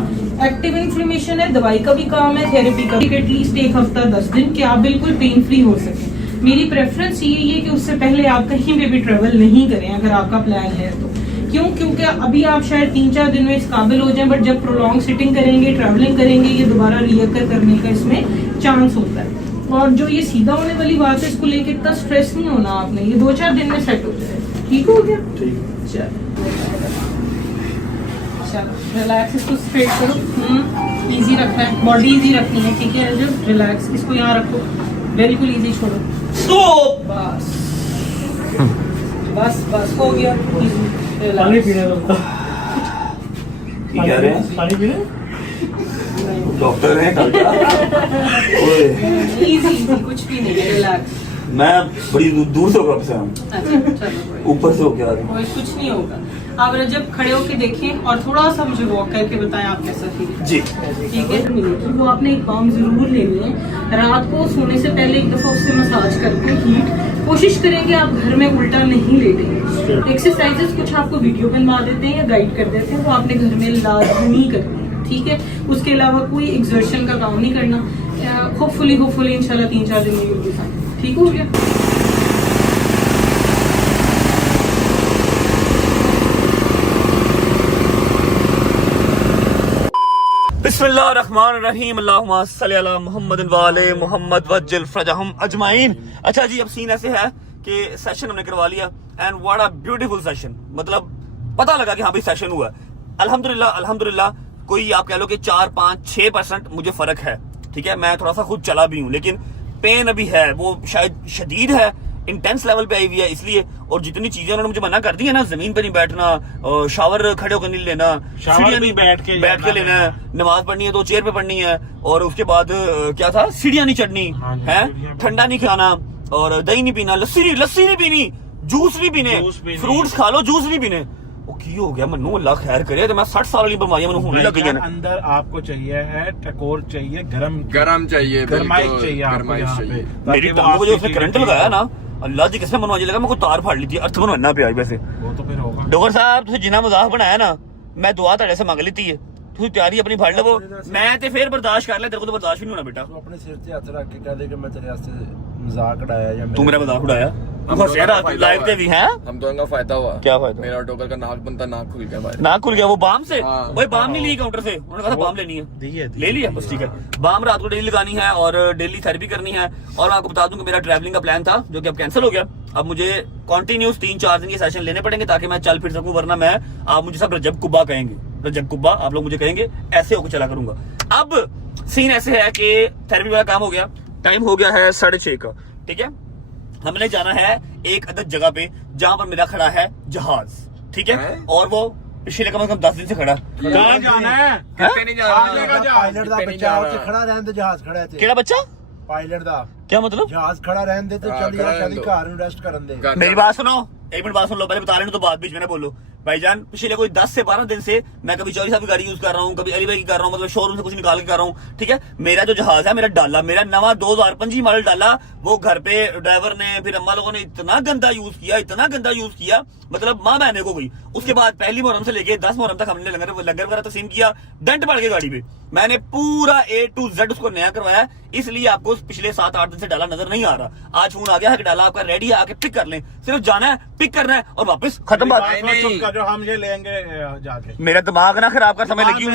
एक्टिव इन्फ्लेमेशन है, दवाई का भी काम है, थेरेपी का, एटलीस्ट 1 हफ्ता 10 दिन कि आप बिल्कुल पेन फ्री हो सके। मेरी प्रेफरेंस यही है कि उससे पहले आप कहीं पे भी ट्रेवल नहीं करें अगर आपका प्लान है तो। क्यों? क्योंकि अभी आप शायद 3-4 दिन में इस काबिल हो जाएं, बट जब प्रोलॉन्ग सिटिंग करेंगे, ट्रैवलिंग करेंगे, ये दोबारा रीअकर करने का इसमें चांस होता है। और जो ये सीधा होने वाली बात है, इसको लेके इतना स्ट्रेस नहीं होना आपने, ये 2-4 दिन में सेट हो जाए। ठीक हो गया? चलो रिलैक्स, इसको स्ट्रेट करो, इजी रखना है, बॉडी इजी रखनी है, ठीक है। जो रिलैक्स, इसको यहाँ रखो, बिल्कुल इजी छोड़ो, बस बस बस हो गया। पानी पीने कह रहे हैं पानी पीने डॉक्टर है इजी, कुछ भी नहीं, रिलैक्स। मैं बड़ी दूर से होकर से हूँ, अच्छा चलो ऊपर से होके आ रहा हूँ। कोई कुछ नहीं होगा। आप रजब खड़े होके देखें और थोड़ा सा मुझे वॉक करके बताएं आप कैसा फील। जी ठीक है, वो आपने एक बाम जरूर लेनी है। रात को सोने से पहले एक दफा उससे मसाज करके हीट कोशिश करेंगे आप घर में उल्टा नहीं लेटेंगे। एक्सरसाइजेस कुछ आपको वीडियो बनवा देते हैं या गाइड कर देते हैं, वो आपने घर में लाजमी करनी है, ठीक है। उसके अलावा कोई एक्सर्शन का काम नहीं करना। होपफुली इंशाल्लाह 3-4 दिन में you'll be fine। ठीक हो गया? बिस्मिल्लाहिर्रहमानिर्रहीम, अल्लाहुम्मा सल्ली अला मुहम्मदिन व आले मुहम्मद वज्जिल फरजहुम अजमाइन। अच्छा जी, अब सीन ऐसे है कि सेशन हमने करवा लिया and what a beautiful session. मतलब पता लगा कि हाँ भाई सेशन हुआ है। अल्हम्दुलिल्लाह कोई आप कह लो कि 4-5-6% मुझे फर्क है, ठीक है। मैं थोड़ा सा खुद चला भी हूँ, लेकिन पेन अभी है, वो शायद शदीद है, इंटेंस लेवल पे आई हुई है इसलिए। और जितनी चीजें उन्होंने मुझे मना कर दी है ना, जमीन पे नहीं बैठना, शावर खड़े होकर नहीं लेना, सीढ़ियां नहीं बैठ के लेना है, नमाज पढ़नी है तो चेयर पे पढ़नी है, और उसके बाद क्या था, सीढ़ियां नहीं चढ़नी है, ठंडा नहीं खाना, और दही नहीं पीना, लस्सी नहीं पीनी, जूस नहीं पीने, फ्रूट्स खा लो, जूस नहीं पीने। वो की हो गया मनु, अल्लाह खैर करे, तो मैं 60 साल वाली बीमारियां मैंने होने लग गई है। अंदर आपको चाहिए है टकोर चाहिए, गरम चाहिए, गरमाइश चाहिए आपको यहाँ पे। मेरी टांगों को जो उसने करंट लगाया ना, अल्लाह जी कसम मनवाजी लगा, मैं को तार फाड़ ली थी, अर्थ बनवाना पे आई। वैसे वो तो फिर होगा। डॉक्टर साहब तुझे जिन्ना मजाक बनाया ना, मैं दुआ तेरे से मांग लीती है, तू तैयारी अपनी फाड़ लो, मैं ते फिर बर्दाश्त कर ले, तेरे को तो बर्दाश्त भी नहीं होना बेटा। तू अपने सिर ते हथ रख के कह दे कि मैं तेरे वास्ते मजाक उड़ाया या तू मेरा मजाक उड़ाया, लाइव पे भी है। हम दोनों का फायदा हुआ। क्या फायदा? मेरा और टोकर का नाक बनता, नाक खुल गया भाई। नाक खुल गया वो बाम से। हाँ। भाई बाम नहीं ली काउंटर से, उन्होंने कहा था बाम लेनी है, ले लिया बस, ठीक है। बाम रात को डेली लगानी है और डेली थेरेपी करनी है। और मैं आपको बता दूं कि मेरा ट्रैवलिंग का प्लान था जो कि अब कैंसिल हो गया। अब मुझे कंटिन्यूस 3-4 दिन के सेशन लेने पड़ेंगे ताकि मैं चल फिर सकूं, वरना मैं, आप मुझे सब रजब कुब्बा कहेंगे, रजब कुब्बा आप लोग मुझे कहेंगे, ऐसे होकर चला करूंगा। अब सीन ऐसे है कि थेरेपी वाला काम हो गया, टाइम हो गया है 6:30 का, ठीक है। हमने जाना है एक अदद जगह पे जहां पर मेरा खड़ा है जहाज, ठीक है। और वो पिछले कम से कम 10 दिन से खड़ा। कहाँ जाना है? कितने नहीं जा रहा पायलट दा बच्चा ਉੱਥੇ खड़ा रहन दे, जहाज खड़ा है ते केड़ा बच्चा? पायलट दा क्या मतलब? जहाज खड़ा रहन दे ते हाँ, चली खड़ा जा शादी रहन दो। घर ਨੂੰ रेस्ट ਕਰਨ ਦੇ। मेरी बात सुनो, एक मिनट बात सुन लो, पहले बता लेने तो बात बीच में ना बोलो। भाईजान पिछले कोई 10 से 12 दिन से मैं कभी चौधरी साहब की गाड़ी यूज कर रहा हूँ, कभी अली भाई की कर रहा हूँ, मतलब शोरूम से कुछ निकाल के कर रहा हूँ, ठीक है। मेरा जो जहाज है, मेरा डाला, मेरा नवा 2025 मॉडल डाला, वो घर पे ड्राइवर ने फिर अम्मा लोगों ने इतना गंदा यूज किया, मतलब माँ बहने को गई। उसके बाद पहली मुहर्रम से लेके 10 मुहर्रम तक हमने लंगर वगैरह तकसीम किया, डेंट पड़ गए गाड़ी पे। मैंने पूरा A to Z उसको नया करवाया, इसलिए आपको पिछले 7-8 दिन से डाला नजर नहीं आ रहा। आज फोन आ गया है कि डाला आपका रेडी है, आके पिक कर लें, सिर्फ जाना है, पिक करना है और वापस खत्म बात। जो हम ये लेंगे जाके, मेरा दिमाग ना खराब कर समय लगी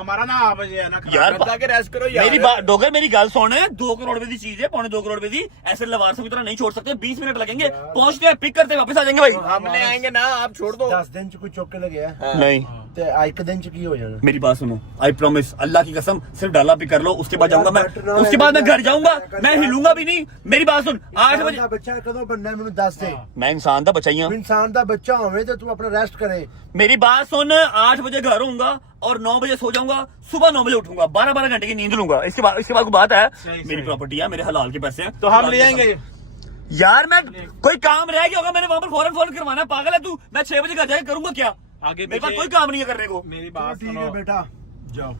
हमारा ना आप ये है ना यार, जाके रेस्ट करो यार। मेरी बात डोगर, मेरी गल सुन, 2 करोड़ रुपए की चीज है, 2.25 करोड़ रुपए की, ऐसे लवारसों की तरह नहीं छोड़ सकते। 20 मिनट लगेंगे, पहुंचते हैं, पिक करते हैं, वापस आ जाएंगे भाई। हम ले आएंगे ना, आप छोड़ दो। 10 दिन ਚ ਕੋਈ ਚੁੱਕ ਕੇ ਲਗਿਆ नहीं ਤੇ ਇੱਕ ਦਿਨ ਚ ਕੀ ਹੋ ਜਾਣਾ? मेरी बात सुनो, आई प्रॉमिस, अल्लाह की कसम, सिर्फ डाला पे कर लो, उसके बाद जाऊंगा मैं, उसके बाद मैं घर जाऊंगा, मैं हिलूंगा भी नहीं। मेरी बात सुन, 8 बजे ਬੱਚਾ ਕਦੋਂ बनना ਮੈਨੂੰ ਦੱਸ ਦੇ। मैं इंसान था बच्चा ही हूं। ਇਨਸਾਨ ਦਾ ਬੱਚਾ ਹੋਵੇ ਤੇ ਤੂੰ ਆਪਣਾ ਰੈਸਟ ਕਰੇ। मेरी बात सुन, 8 बजे घर होऊंगा और 9 बजे सो जाऊंगा, सुबह 9 बजे उठूंगा, 12 घंटे की नींद लूंगा। इसके बाद कोई बात है, मेरी प्रॉपर्टी है, मेरे हलाल के पैसे हैं, तो हम ले आएंगे। यार मैं कोई काम रह गया होगा, मैंने वहां पर फौरन करवाना है, पागल है तू? मैं 6 बजे घर जाके करूंगा क्या? आगे मेरे पास कोई काम नहीं है करने को। मेरी बात ठीक सुनो है बेटा जाओ।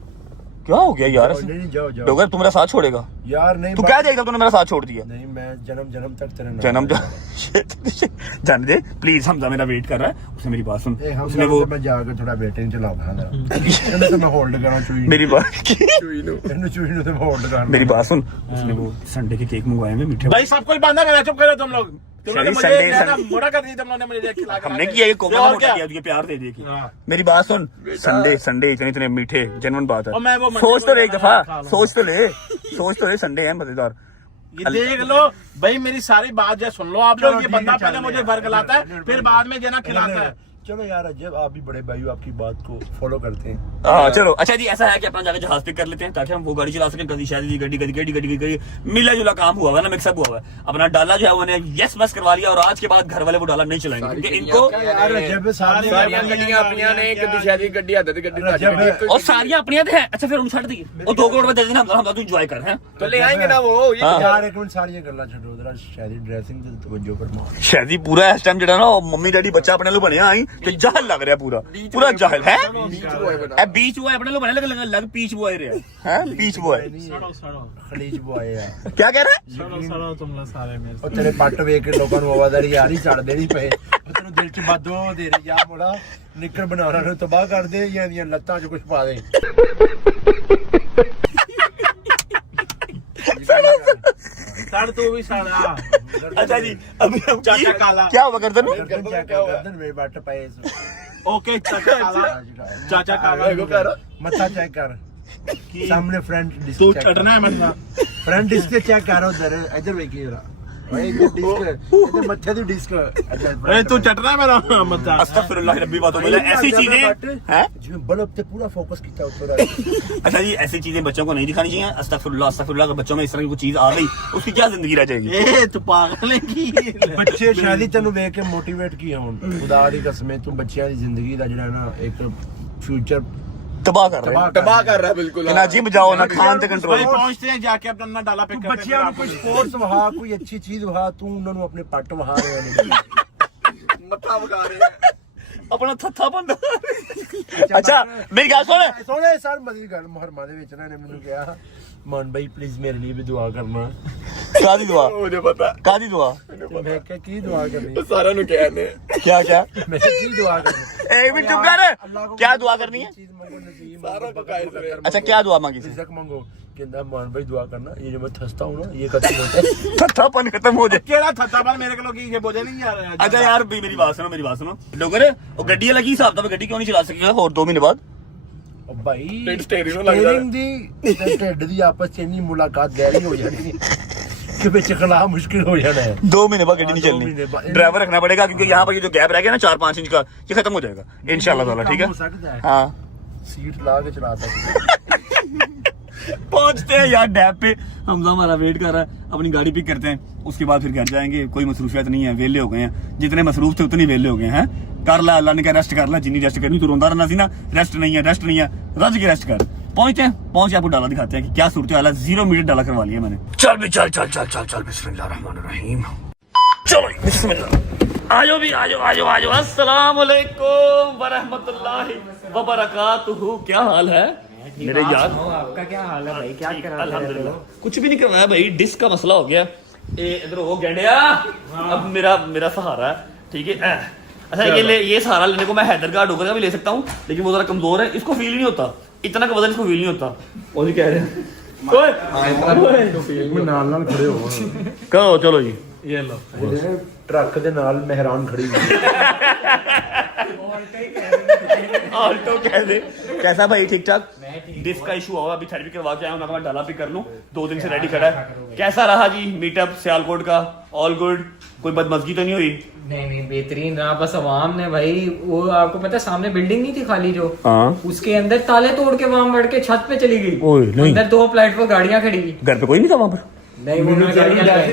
क्या हो गया यार? नहीं जाओ जाओ डोगर तू मेरा साथ छोड़ेगा? यार नहीं तू क्या देगा, तूने मेरा साथ छोड़ दिया? नहीं मैं जन्म तक तेरे नाल। जन्म जाने दे प्लीज, हमजा मेरा वेट कर रहा है। उसने मेरी बात सुन, उसने वो मैं जाकर थोड़ा वेटिंग चलाऊंगा ना ਇਹਨੂੰ ਤਾਂ ਮੈਂ ਹੋਲਡ ਕਰਾਂ ਚੂਈ मेरी बात ਇਹਨੂੰ ਚੂਈ ਨੂੰ ਤੇ ਮੈਂ ਹੋਲਡ ਕਰਾਂ। मेरी बात सुन, उसने वो संडे के केक मंगवाए हैं मीठे। भाई सब कुछ बांधा मेरा, चुप करो तुम लोग। तुम लोगों ने मुझे संडे- ज्यादा मोटा कर दिया, तुम लोगों ने मुझे खिला के हमने लाके। किया ये कोमा और मोटा क्या? किया, तुझे प्यार दे दे की। हाँ। मेरी बात सुन, संडे इतने मीठे, जेन्युइन बात और मैं है। वो मंडे सोच तो को ले एक खा दफा, लूंगा। सोच तो ले, संडे है मजेदार। ये देख लो भाई, मेरी सारी बात जो सुन लो आप लोग। ये बंदा पहले मुझे घर खिलाता है, फिर बाद में जो ना खिलाता है। चलो यार जब आप भी बड़े भाई आपकी बात को फॉलो करते हैं। हाँ चलो, अच्छा जी ऐसा है कि अपना जाके जहाज पिक कर लेते हैं ताकि हम वो गाड़ी चला सकें। कभी शायद गड्डी मिला जुला काम हुआ है ना, मिक्सअप हुआ है। अपना डाला जो है उन्होंने यस मस करवा लिया, और आज के बाद घर वाले वो डाला नहीं चलाएंगे क्योंकि इनको यार जब ਸਾਰੀਆਂ ਗੱਡੀਆਂ ਆਪਣੀਆਂ ਨੇ, ਗੱਡੀ ਸ਼ਾਦੀ ਗੱਡੀ ਹੱਦ ਤੇ ਗੱਡੀ ਤੁਹਾਡੀ ਗੱਡੀ और सारियां अपनियां तो है। अच्छा फिर उन छड़ दी और 2 करोड़ में दे देना, हम तू एंजॉय कर हैं। तो ले आएंगे ना वो ये हाँ। यार एक मिनट सारी गल्ला छड्डो जरा शादी ड्रेसिंग ते तवज्जो फरमाओ। शायद ही पूरा इस टाइम जो ना मम्मी डैडी बच्चा अपने लो बने आई तो जाहल लग रहा है, पूरा जाहल है। बीच बॉय अपने लो बने लग पीच बॉय रहे हैं, पीच बॉय। खलीज बॉय है क्या कह रहा है? तुम लोग सारे मेरे ਉਹ ਤੇਰੇ ਪੱਟ ਵੇਖ ਕੇ ਲੋਕਾਂ ਨੂੰ ਆਵਾਜ਼ਾਰੀ ਯਾਰ ਹੀ ਛੱਡ ਦੇਣੀ ਪਏ। ਉਹ ਤੈਨੂੰ ਦਿਲ 'ਚ ਬਾਦੋ ਦੇ ਰਹੀ ਆ ਮੋੜਾ ਨਿੱਕਰ ਬਣਾਉਣਾ ਨੂੰ ਤਬਾਹ ਕਰ ਦੇ ਜਾਂ ਦੀਆਂ ਲੱਤਾਂ 'ਚ ਕੁਝ ਪਾ ਦੇ। सर तू भी साड़ा। अच्छा जी अभी हम चाचा काला। क्या हुआ गर्दन में? गर्दन चेक कर गर्दन में पट्ट पए ओके चाचा काला, चाचा काला। मत्था चेक कर सामने फ्रंट डिस्क तू चेक चढ़ना है मतलब। फ्रंट डिस्क चेक कर उधर इधर देखिए जरा भाई इधर डिस्क इधर मत्थे दी डिस्क अरे तू चढ़ना है मेरा मत। अस्तगफिरुल्लाह रब्बी बातों में ऐसी चीजें हैं। जिसमें बल्ब पे पूरा फोकस किया ऊपर। अच्छा जी ऐसी चीजें बच्चों को नहीं दिखानी चाहिए। अस्तगफिरुल्लाह अगर बच्चों में इस तरह की कोई चीज आ गई उसकी क्या जिंदगी रह जाएगी? ए तू पागल है की। ਬੱਚੇ ਸ਼ਾਦੀ ਤੈਨੂੰ ਵੇਖ ਕੇ ਮੋਟੀਵੇਟ ਕੀ ਹੋਣ ਖੁਦਾ ਦੀ ਕਸਮ ਤੂੰ ਬੱਚਿਆਂ ਦੀ ਜ਼ਿੰਦਗੀ ਦਾ ਜਿਹੜਾ ਨਾ ਇੱਕ ਫਿਊਚਰ तबाह कर रहे हैं। तबाह कर रहा है बिल्कुल ना जिम जाओ ना खान से कंट्रोल। भाई पहुंचते हैं जाके अपना डाला पे करते ਬੱਚਿਆਂ ਨੂੰ ਕੋਈ ਸਪੋਰट्स ਵਹਾ ਕੋਈ ਅੱਛੀ ਚੀਜ਼ ਵਹਾ ਤੂੰ ਉਹਨਾਂ ਨੂੰ ਆਪਣੇ ਪੱਟ ਵਹਾ ਰਿਹਾ ਨੇ। मत्था बगा रहे हैं अपना थत्था बंद। अच्छा मेरी गल सुन, ਸੋਹਣੇ ਸਰ ਮਦੀ ਗੱਲ ਮੁਹਰਮਾ ਦੇ ਵਿੱਚ ਇਹਨਾਂ ਨੇ ਮੈਨੂੰ ਕਿਹਾ ਮਨ ਭਾਈ ਪਲੀਜ਼ ਮੇਰੇ ਲਈ ਵੀ ਦੁਆ ਕਰਨਾ। कादी दुआ, मुझे पता कादी दुआ, ਤੇ ਮੈਂ ਕਿਹਾ ਕੀ ਦੁਆ ਕਰਨੀ सारा नु कहने क्या क्या? ਮੈਂ ਕਿਹਾ ਕੀ ਦੁਆ ਕਰਨੀ एक मिनट चुप कर, क्या दुआ करनी है? चीज मांगो नसीब सारा मांगो, पकाए बरकत सर। मांगो, अच्छा क्या दुआ मांगी थी? रिज़्क मांगो कहता मान भाई दुआ करना ये जो मैं थसता हूँ ना ये खत्म होता है। थत्थापन खत्म हो जाए। केड़ा थत्ता पर मेरे को लोग ये बोझे नहीं यार। अच्छा यार भी मेरी बात सुनो लोगों ने वो गड्डी लगी हिसाब था, गड्डी क्यों नहीं चला सकेगा और 2 महीने बाद? ਉਹ ਭਾਈ स्टेरिंग ਨੂੰ ਲੱਗਦਾ ਸਟੀਅਰਿੰਗ ਦੀ ਤੇ ਢਿੱਡ ਦੀ ਆਪਸ ਚ ਇੰਨੀ ਮੁਲਾਕਾਤ ਗਹਿਰੀ ਹੋ ਜਾਣੀ ਕਿ ਵਿੱਚ ਖਲਾ ਮੁਸ਼ਕਿਲ ਹੋ जाना है। 2 महीने बाद गड्डी नहीं हाँ, 2 महीने चलनी, बाद। ड्राइवर रखना पड़ेगा क्योंकि यहाँ पर ये जो गैप रह गया ना 4-5 इंच का ये खत्म हो जाएगा इंशाल्लाह ताला। ठीक हो सकता है है। हाँ सीट ला के चला सकते पहुंचते हैं यार डैब पे। हमजा हमारा वेट कर रहा है, अपनी गाड़ी पिक करते हैं, उसके बाद फिर घर जाएंगे। कोई मसरूफियत नहीं है, वेले हो गए हैं, जितने मसरूफ थे उतने वेले हो गए हैं। कर ला अल्लाह ने कहा रेस्ट कर ला, जितनी रेस्ट करनी तू रोंदा रहना सी ना, रेस्ट नहीं है रज के रेस्ट कर। पहुंचे आपको डाला दिखाते हैं कि क्या सूरत हाल है। 0 मीटर डाला करवा लिया मैंने। चल भी चल बिस्मिल्लाहिर्रहमानिर्रहीम। चलो बिस्मिल्लाह। आजो भी आजो। अस्सलाम वालेकुम व रहमतुल्लाहि व बरकातुहू। क्या हाल है मेरे यार? आपका क्या हाल है भाई? क्या कर अल्हम्दुलिल्लाह कुछ भी नहीं करवाया भाई, डिस्क का मसला हो गया। इधर हो गेंडिया, अब मेरा सहारा है। ठीक है अच्छा ये सहारा लेने को मैं हैदरगाह डोगर का भी ले सकता हूँ, लेकिन वो जरा कमजोर है, इसको फील नहीं होता, इतना का वजन इसको फील नहीं होता। वो नहीं कह रहे ਨਾਲ ਨਾਲ ਖੜੇ ਹੋ कहो चलो जी ये लो ट्रक ਦੇ ਨਾਲ ਮਹਿਰਾਨ खड़ी हुई। ऑल्टो कैसा भाई? ठीक ठाक। डिस्क का इशू हुआ, अभी थेरेपी करवा के आया हूं, मैं डाला भी कर लूं। 2 दिन से रेडी खड़ा है। कैसा रहा जी मीटअप सियालकोट का? All good? कोई बदमजगी तो नहीं हुई? नहीं बेहतरीन रहा, बस अवाम ने भाई वो आपको पता है सामने बिल्डिंग नहीं थी खाली जो, उसके अंदर ताले तोड़ के वहां बढ़ के छत पे चली गई। अंदर 2 प्लेटफॉर्म गाड़ियां खड़ी थी। घर पे कोई नहीं था वहां पर? नहीं वो गाड़ियां लगाई।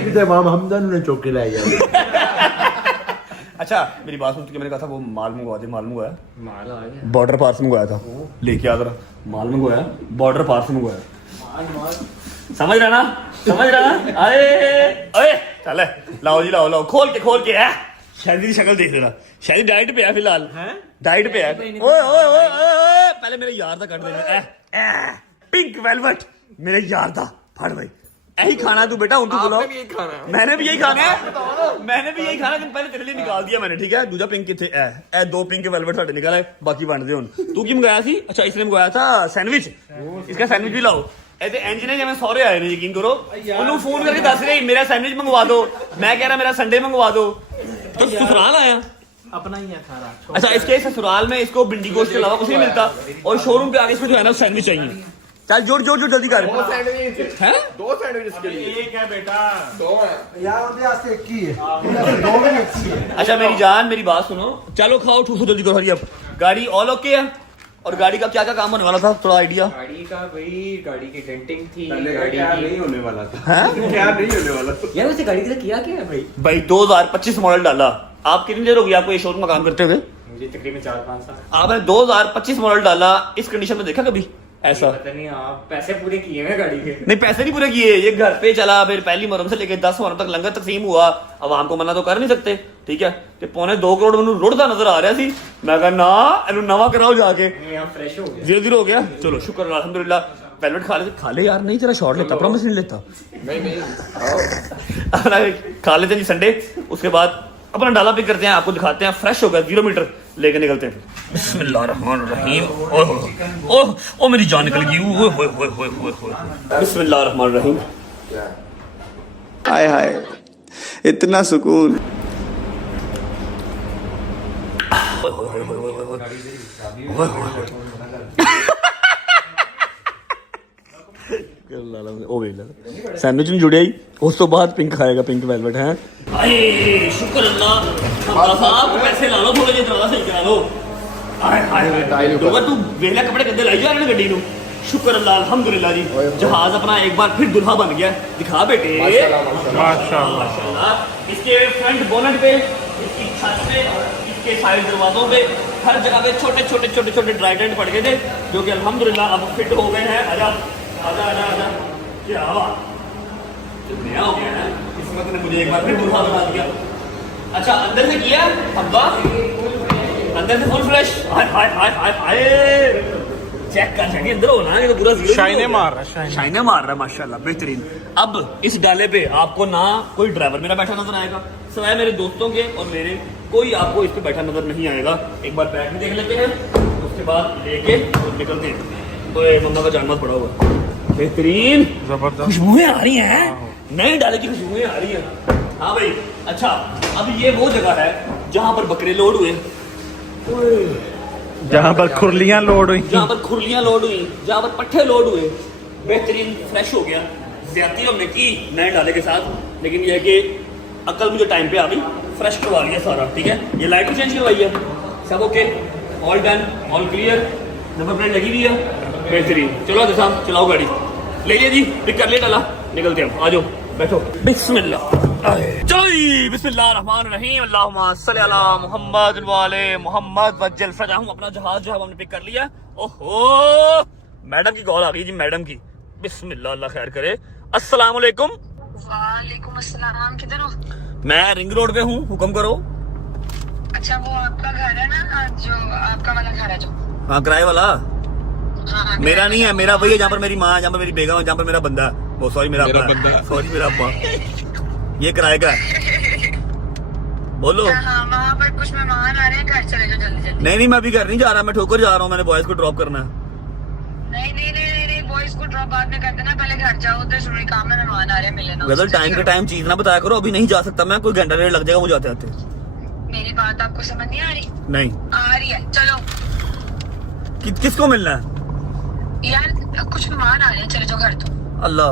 हमदन ने चौके लाई अच्छा मेरी बात सुन, मैंने कहा था वो माल मंगवा दे, माल मंगवाया? माल आ गया। बॉर्डर पार से मंगवाया था, लेके आ जरा। माल मंगवाया, बॉर्डर पार से मंगवाया। समझ रहा ना, समझ रहा ना? अरे चले लाओ जी, लाओ खोल के है। शायद की शक्ल देख लेना, शायद डाइट पे है फिलहाल, डाइट पे है। ओए ओए ओए ओए, पहले मेरे यार था कट देना। पिंक वेलवेट मेरे यार था, फट भाई यही खाना तू बेटा, उनको बुलाओ। मैंने भी यही खाना है, मैंने भी यही खाना है, पहले तेरे लिए निकाल दिया मैंने, ठीक है? दूजा पिंक किथे है? 2 पिंक वेलवेट साडे निकल आए, बाकी वंड दे हुन। तू की मंगाया सी? अच्छा इसने मंगाया था सैंडविच, इसका सैंडविच भी लाओ। ऐसे इंज ने जिवें सौरे आए ने, यकीन करो। उन्होंने फोन करके दस रही मेरा सैंडविच मंगवा दो, मैं कह रहा मेरा संडे मंगवा दो। तो ससुराल आया अपना ही है सारा। अच्छा इसके ससुराल में इसको भिंडी गोश्त के अलावा कुछ नहीं मिलता, और शोरूम पे आगे इसको जो है ना सैंडविच चाहिए। चल जोड़ जल्दी कर। 2 सैंडविच हैं? 2 सैंडविच के लिए एक है बेटा, 2 है यार उनके वास्ते एक ही है, 2 भी अच्छी है। अच्छा मेरी जान मेरी बात सुनो, चलो खाओ ठूसो जल्दी करो, हरी अब। गाड़ी ऑल ओके है? और गाड़ी का क्या क्या काम होने वाला था, थोड़ा आइडिया? गाड़ी का भाई, गाड़ी की डेंटिंग थी, गाड़ी नहीं होने वाला था। हैं? क्या नहीं होने वाला था यार वैसे गाड़ी का किया क्या है भाई? भाई 2025 मॉडल डाला। आप कितनी देर हो गई आपको ये शोरूम में काम करते हुए? मुझे तकरीबन 4-5 साल। आपने 2025 मॉडल डाला, इस कंडीशन में देखा कभी ऐसा? पता नहीं, आप पैसे पूरे किए हैं गाड़ी के? नहीं पैसे नहीं पूरे किए, ये घर पे चला, फिर पहली मुहर्रम से लेके 10 मुहर्रम तक लंगर तकसीम हुआ। अब आम को मना तो कर नहीं सकते, ठीक है? ते 2.25 करोड़ मैनू रुड़दा नजर आ रहा सी, मैं कहा ना इन्हू नवा कराओ जाके। यहाँ फ्रेश हो गया। धीरे हो गया, चलो शुक्र अल्हम्दुलिल्लाह। वेलवेट खा ले यार, नहीं तेरा शॉट लेता, प्रॉमिस नहीं लेता। नहीं अपना खा लेते हैं जी संडे, उसके बाद अपना डाला पिक करते हैं, आपको दिखाते हैं। फ्रेश होगा 0 मीटर लेके निकलते हैं। बिस्मिल्लाहिर्रहमानिर्रहीम। ओह ओ मेरी जान निकल गई। ओए होए होए होए होए होए। बिस्मिल्लाहिर्रहमानिर्रहीम। हाय हाय इतना सुकून। सैंडविच नहीं जुड़े, उस तो बाद पिंक खाएगा, पिंक वेलवेट है। अरे शुक्र अल्लाह साहब, पैसे ला लो थोड़े जे, दरवाजा सही करा लो। तू वेला कपड़े गंदे लाई जा रहे हैं गड्डी नू। शुक्र अल्लाह अल्हम्दुलिल्लाह जी, जहाज अपना एक बार फिर दुल्हा बन गया। दिखा बेटे माशाल्लाह। इसके फ्रंट बोनट पे, इसकी छत पे, इसके साइड दरवाजों पे, हर जगह पे छोटे ड्राइडेंट पड़ गए थे, जो कि अल्हम्दुलिल्लाह अब फिट हो गए हैं। आजा आजा आजा आजा, क्या बात, नया हो गया है। इस वक्त ने मुझे एक बार फिर दुल्हा बना दिया। अच्छा अंदर से किया हब्बा, अंदर से फुल फ्लैश। हाय हाय हाय हाय हाय, चेक कर सकते अंदर हो ना, ये तो पूरा शाइने मार रहा है माशाल्लाह, बेहतरीन। अब इस डाले पे आपको ना कोई ड्राइवर मेरा बैठा नजर आएगा, सिवाय मेरे दोस्तों के और मेरे, कोई आपको इस पे बैठा नजर नहीं आएगा। एक बार बैठ भी देख लेते हैं, उसके बाद लेके और निकलते हैं। तो मम्मा का जानवर पड़ा हुआ, बेहतरीन खुशबुएं आ रही हैं, नए डाले की खुशबुएं आ रही हैं। हाँ भाई अच्छा, अब ये वो जगह है जहाँ पर बकरे लोड हुए, जहाँ पर खुरलियां लोड हुई, जहाँ पर खुरलियां लोड हुई, जहाँ पर पट्ठे लोड हुए। बेहतरीन फ्रेश हो गया। ज्यादती हमने की नए डाले के साथ, लेकिन यह कि अकल मुझे टाइम पे आ गई, फ्रेश करवा लिया सारा, ठीक है? ये लाइट चेंज करवाई है, सब okay, all done, all clear, number plate लगी हुई है, बेहतरीन। चलो आदि साहब चलाओ गाड़ी, ले लिया जी, पिक कर लिया डाला, निकलते हैं। आ जाओ बैठो, बिस्मिल्लाह। चलो जी, बिस्मिल्लाहिर्रहमानिर्रहीम, अल्लाहुम्मा सल्ली अला मुहम्मद व आले मुहम्मद वज्जल फरजाहूं। अपना जहाज जो है हमने पिक कर लिया। ओहो मैडम की कॉल आ गई जी, मैडम की। बिस्मिल्लाह, अल्लाह खैर करे। अस्सलाम वालेकुम। वालेकुम अस्सलाम, किधर हो? मैं रिंग रोड पे हूँ, हुक्म करो। अच्छा वो आपका घर है ना, जो आपका वाला घर है जो? हाँ किराए वाला। हाँ, मेरा नहीं है, मेरा वही है जहाँ पर मेरी माँ, जहाँ पर मेरी बेगम, जहाँ पर मेरा बंदा है। वो सॉरी मेरा बंदा, सॉरी मेरा अब्बा। ये किराए का है। बोलो। हाँ वहाँ पर कुछ मेहमान आ रहे हैं, घर चले जाओ जल्दी जल्दी। नहीं मैं अभी घर नहीं जा रहा, मैं ठोकर जा रहा हूँ, मैंने बॉयज को ड्रॉप करना है। नहीं बॉयज को ड्रॉप बाद में कर देना, पहले घर जाओ, उधर जरूरी काम है, मेहमान आ रहे हैं, मिले ना। वेदर टाइम का टाइम चीज ना बताया करो, अभी नहीं जा सकता मैं, कोई घंटा डेढ़ लग जाएगा मुझे आते आते। मेरी बात आपको समझ नहीं आ रही? नहीं आ रही है, चलो। किसको मिलना है यार कुछ मेहमान आ रहे हैं, चले जाओ घर तो। अल्लाह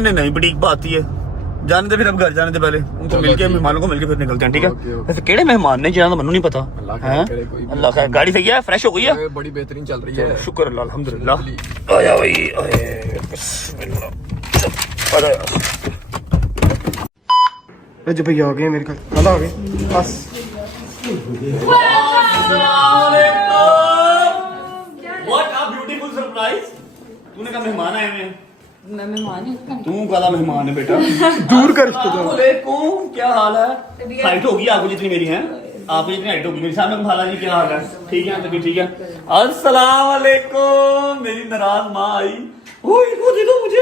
नहीं बड़ी बात ही है, जाने दे फिर अब घर जाने दे पहले उनको मिलके मेहमानों को मिलके फिर निकलते हैं ठीक है वैसे केड़े मेहमान ने जिन्होंने मनु नहीं पता अल्लाह खैर गाड़ी सही है फ्रेश हो गई है बड़ी बेहतरीन चल रही है शुक्र अल्लाह अल्हम्दुलिल्लाह आया भाई जो भैया आ गए मेरे घर कल आ गए बस व्हाट अ ब्यूटीफुल सरप्राइज तूने कहा मेहमान आए हुए हैं मैं मेहमान हूँ तू काला मेहमान है बेटा दूर कर इसको तो। वालेकुम क्या हाल है हाइट होगी आपको जितनी मेरी है आपको जितनी हाइट होगी मेरे सामने भाला जी क्या हाल है ठीक है तभी ठीक है अस्सलाम वालेकुम मेरी नाराज माँ आई ओए इसको दे दो मुझे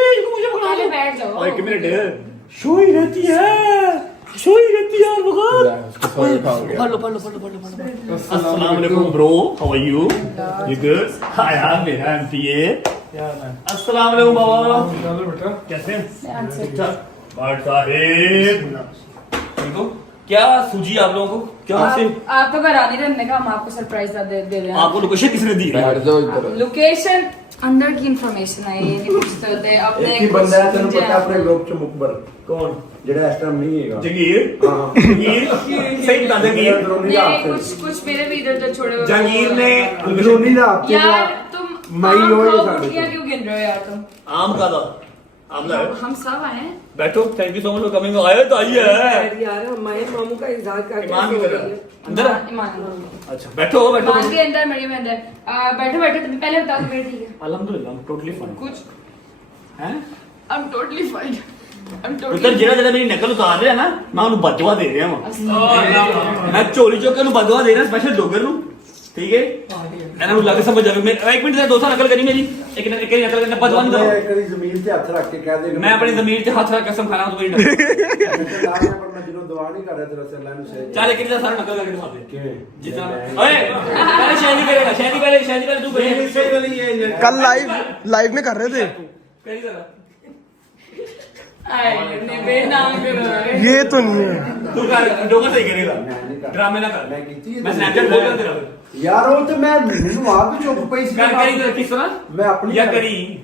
बुला लो बैठ जाओ ओए एक मिनट सोई रहती है यार बहुत पढ़ लो अस्सलाम वालेकुम bro how are you you good hi यार मेरा एमपीए अस्सलाम वालेकुम बाबा बेटा कैसे हैं ठीक ठाक बात साहिब देखो क्या सूझी आप लोगों को क्या से आप तो घर आने हमने कहा हम आपको सरप्राइज दे रहे हैं आपको लोकेशन किसने दी है लोकेशन अंदर की इंफॉर्मेशन है ये नहीं पूछते होते अपने एक ही बंदा है तेन पता अपने ग्रुप च मुकबर कौन जेड़ा इस टाइम नहीं हैगा जंगीर सही बता जंगीर कुछ मेरे भी इधर उधर छोड़े हुए जंगीर ने अंदरूनी दा आपके यार तुम मई आम हो ये खाओ, साढ़े गुठलियाँ क्यों गिन रहे हो यार तुम आम का था आमला है हम सब आए हैं बैठो thank you so much for coming आए तो आइए यार हमारे मामू का इजहार करके ईमान की तरह अंदर ईमान अच्छा बैठो ईमान के अंदर मरियम अंदर बैठो तुम पहले बताओ तुम्हें ठीक है अल्हम्दुलिल्लाह आई एम टोटली फाइन कुछ हैं आई एम टोटली फाइन उधर जेड़ा मेरी नकल उतार रहा है ना मैं उन्हें बदवा दे रहा हूं मैं चोरी चौके नु बदवा दे रहा स्पेशल डोगर नु ठीक है एना लगे समझ जावे मैं एक मिनट से दोस्त नकल करी मेरी एक नकल करने बदवा नहीं करो कभी जमीन पे हाथ रख के कह दे मैं अपनी जमीन पे हाथ रख कसम खाना तो मेरी नकल मैं जिनो दवा नहीं कर रहा तेरा से अल्लाह ने सही चल लेकिन सारा नकल करके दिखा दे जितना ओए पहले शादी करेगा शादी पहले तू करे कल लाइव में कर रहे थे करी जरा बेनाम करो ये तो नहीं है तू कर डोगर सही करेगा ड्रामे ना कर मैं स्नैपचैट बोल रहा तेरा यार वो तो मैं मैनू आप भी चुप पई सी कर करी तो किस तरह मैं अपनी या करी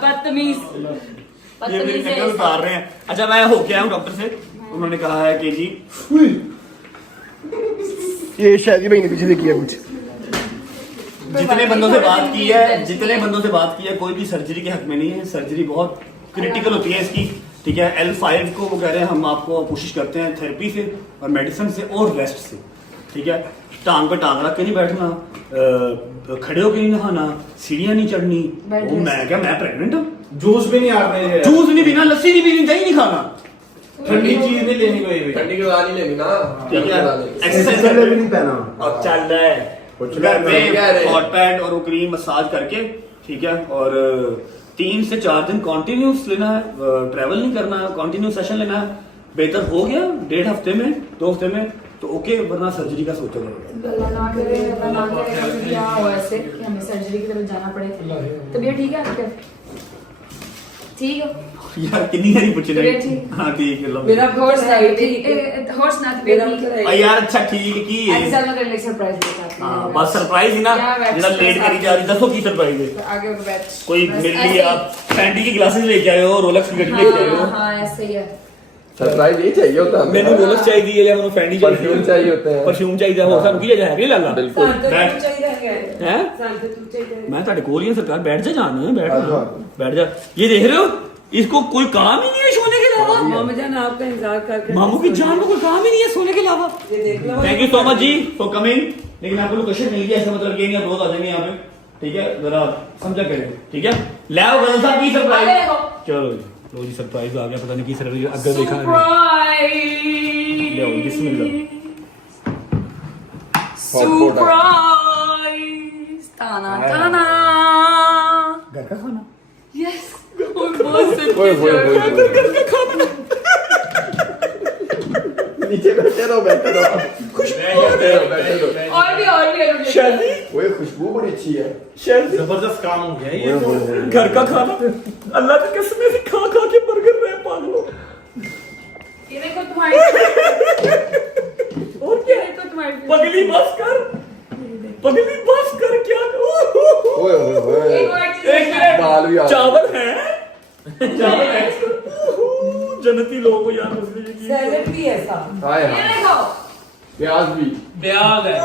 बदतमीज ये मेरी नकल उतार रहे हैं अच्छा मैं होके आया हूँ डॉक्टर से उन्होंने कहा है कि जी ये शादी भाई ने पीछे से किया कुछ जितने बंदों से बात की है कोई भी सर्जरी के हक में नहीं है सर्जरी बहुत क्रिटिकल होती है इसकी ठीक है L5 को वो कह रहे हैं हम आपको कोशिश करते हैं थेरेपी से और मेडिसिन से और रेस्ट से ठीक है टांग पे टांग रख के नहीं बैठना खड़े होके नहीं नहाना सीढ़ियां नहीं चढ़नी वो मैं प्रेग्नेंट हूँ जूस भी नहीं आ रहे जूस नहीं पीना लस्सी नहीं पीनी दही नहीं खाना ठंडी चीज नहीं लेनी कोई भी ठंडी की दवा नहीं लेनी ना ठीक है एक्सरसाइज एक्सरसाइज भी नहीं पहना अब चल रहा है घर पे हॉट पैड और वो क्रीम मसाज करके ठीक है और 3 से 4 दिन कॉन्टिन्यूस लेना है ट्रैवल नहीं करना है कॉन्टिन्यूस सेशन लेना है बेहतर हो गया 1.5 हफ्ते में 2 हफ्ते में तो ओके वरना सर्जरी का सोचा जाएगा अल्लाह ना करे क्या हो ऐसे कि हमें सर्जरी की तरफ जाना पड़े तबीयत ठीक है आपके ठीक है यार कितनी सारी पूछे तबीयत ठीक हाँ ठीक है मेरा हॉर्स नाइट हॉर्स नाइट मेरा यार अच्छा ठीक की है एक्चुअली मैं तेरे लिए सरप्राइज लेकर आती हाँ बस सरप्राइज ही ना जेड़ा लेट करी जा रही दसो की सरप्राइज है आगे और बैठ कोई मेरे लिए आप फैंटी की ग्लासेस लेके आए हो रोलेक्स की घड़ी लेके आए हो हाँ ऐसे ही है सरप्राइज ये चाहिए होता है मैंने रोलेक्स चाहिए या मैंने फैंटी परफ्यूम चाहिए होते हैं परफ्यूम चाहिए हो सानू की जाए नहीं लाला बिल्कुल हैं मैं ਤੁਹਾਡੇ ਕੋਲ ਹੀ ਹਾਂ सरकार बैठ जा जान बैठ जा ये देख रहे हो इसको कोई काम ही नहीं है सोने के अलावा मामा जान आपका इंतजार करके मामू की जान को कोई काम ही नहीं है सोने के अलावा ये देख लो थैंक यू सो मच जी फॉर कमिंग लेकिन आपको लोकेशन मिल गया ऐसा मतलब कि नहीं आप रोज आ जाएंगे यहाँ पे ठीक है जरा समझा करें ठीक है ले आओ गजल साहब की सरप्राइज चलो जी लो जी सरप्राइज आ गया पता नहीं की सरप्राइज अगर देखा ले आओ बिस्मिल्लाह सरप्राइज ताना ताना घर का खाना यस बहुत से नीचे बैठे रहो और भी शादी वो खुशबू बड़ी अच्छी है जबरदस्त काम हो गया ये तो घर का खाना अल्लाह की कसम से खा खा के बर्गर रहे पागलों ये देखो तुम्हारी और क्या तो तुम्हारी पगली बस कर क्या ओए ओए चावल है जन्नती लोगों को यार मुझे यकीन सैलेड भी है साथ। हाय हाय प्याज भी ब्याग है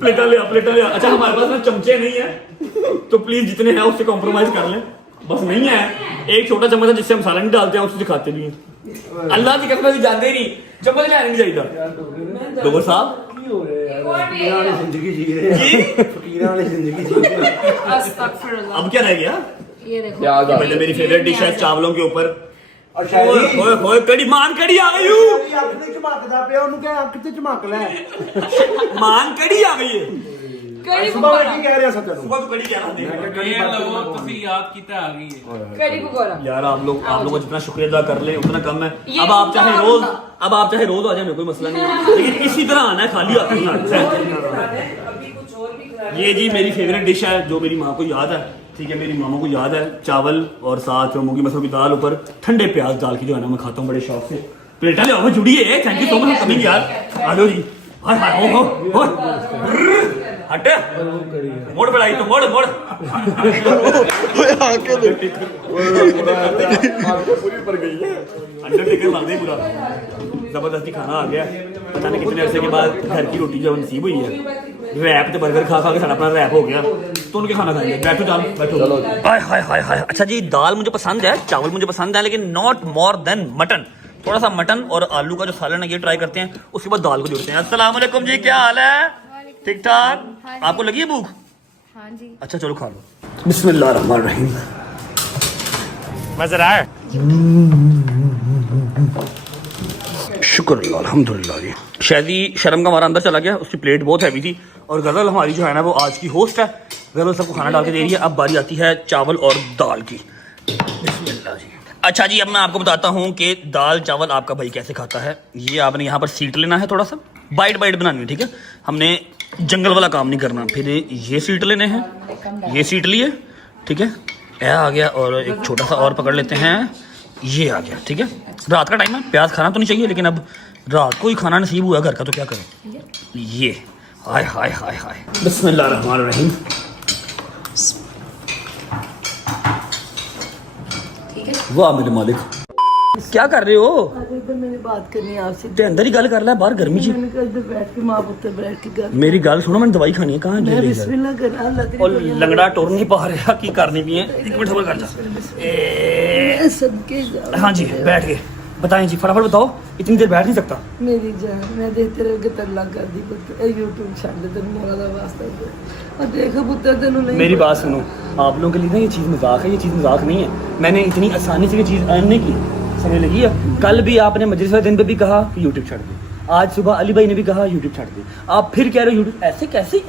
प्लेटा ले अच्छा हमारे पास ना चमचे नहीं है तो प्लीज जितने हैं उससे कॉम्प्रोमाइज कर लें बस नहीं है एक छोटा चम्मच है जिससे हम मसाला नहीं डालते हैं उससे खाते भी हैं अल्लाह की कसम से जानते ही नहीं चम्मच लेना नहीं चाहिए डोगर साहब जिंदगी जी रहे हैं फकीरां वाली जिंदगी जी रहे हैं। अब क्या रह गया ये देखो प्याज आ मतलब मेरी फेवरेट डिश है चावलों के ऊपर और शायद ओए कड़ी मान कड़ी आ गई हूँ ਅੱਖ ਤੇ ਝਮਕਦਾ ਪਿਆ ਉਹਨੂੰ ਕਹਿ ਅੱਖ ਤੇ ਝਮਕ ਲੈ मान कड़ी आ गई है ਸੁਬਾ ਕੀ ਕਹਿ ਰਿਹਾ ਸੱਚ ਨੂੰ सुबह तो कड़ी क्या रहा याद कितना आ गई है कड़ी पकौड़ा। यार आप लोग का जितना शुक्रिया अदा कर ले उतना कम है अब आप चाहे रोज आ जाए मेरे कोई मसला नहीं है लेकिन इसी तरह आना है खाली हाथ नहीं आना है अभी कुछ और भी खिला ये जी मेरी फेवरेट डिश है जो मेरी माँ को याद है ठीक है मेरी मामा को याद है चावल और साथ मूंगी मसूर की दाल ऊपर ठंडे प्याज डाल के जो है ना मैं खाता हूँ बड़े शौक से प्लेटा ले आओ जुड़ी है थैंक यू सो मच कभी यार आ जाओ जी हाय हाय हो हट मोड़ बढ़ाई तो मोड़ अंडरटेकर मार दे पूरा जबरदस्ती खाना आ गया पता नहीं कितने अरसे के बाद घर की रोटी जब नसीब हुई है रैप तो बर्गर खा के सारा अपना रैप हो गया तो उनके खाना खाएंगे बैठो बैठो हाय अच्छा जी दाल मुझे पसंद है चावल मुझे पसंद है लेकिन नॉट मोर देन मटन थोड़ा सा मटन और आलू का जो सालन है ये ट्राई करते हैं उसके बाद दाल को जोड़ते हैं अस्सलाम वालेकुम जी क्या हाल है ठीक ठाक आपको लगी है भूख हाँ जी अच्छा चलो खा लो बिस्मिल्लाह रहमान रहीम मजा आया शुक्र अल्हम्दुलिल्लाह जी शायदी शर्म का हमारा अंदर चला गया उसकी प्लेट बहुत हैवी थी और गजल हमारी जो है ना वो आज की होस्ट है गजल सबको खाना डाल के दे रही है अब बारी आती है चावल और दाल की बिस्मिल्लाह जी अच्छा जी अब मैं आपको बताता हूँ कि दाल चावल आपका भाई कैसे खाता है ये आपने यहाँ पर सीट लेना है थोड़ा सा बाइट बनानी है ठीक है हमने जंगल वाला काम नहीं करना फिर ये सीट लेने हैं ये सीट लिए ठीक है यह आ गया और एक छोटा सा और पकड़ लेते हैं ये आ गया ठीक है रात का टाइम है प्याज खाना तो नहीं चाहिए लेकिन अब रात को ही खाना नसीब हुआ घर का तो क्या करें ये हाय हाय हाय हाय बिस्मिल्लाह रहमान रहीम वाह मेरे मालिक क्या कर रहे हो मैंने बात करनी है आपसे ते अंदर ही गल कर ले बाहर गर्मी ची बैठ के माँ पुत्र बैठ के कर मेरी गल सुनो मैंने दवाई खानी है कहाँ बिस्मिल्लाह कर और लंगड़ा टोर नहीं पा रहा की करनी भी है एक मिनट सबर कर जा सबके हाँ जी बैठ के बताएं जी फटाफट बताओ इतनी देर बैठ नहीं सकता मेरी जान मैं देखते रह के तल्ला कर दी पुत्र यूट्यूब छाड़ दे तेन मोला दा वास्ता और देखो पुत्र तेन नहीं मेरी बात सुनो आप लोगों के लिए ना ये चीज़ मजाक है ये चीज़ मजाक नहीं है मैंने इतनी आसानी से ये चीज़ अर्न नहीं की समझ लगी है कल भी आपने मजलिस वाले दिन पे भी कहा कि यूट्यूब छाड़ दे आज सुबह अली भाई ने भी कहा यूट्यूब छाड़ दे आप फिर कह रहे हो यूट्यूब ऐसे कैसे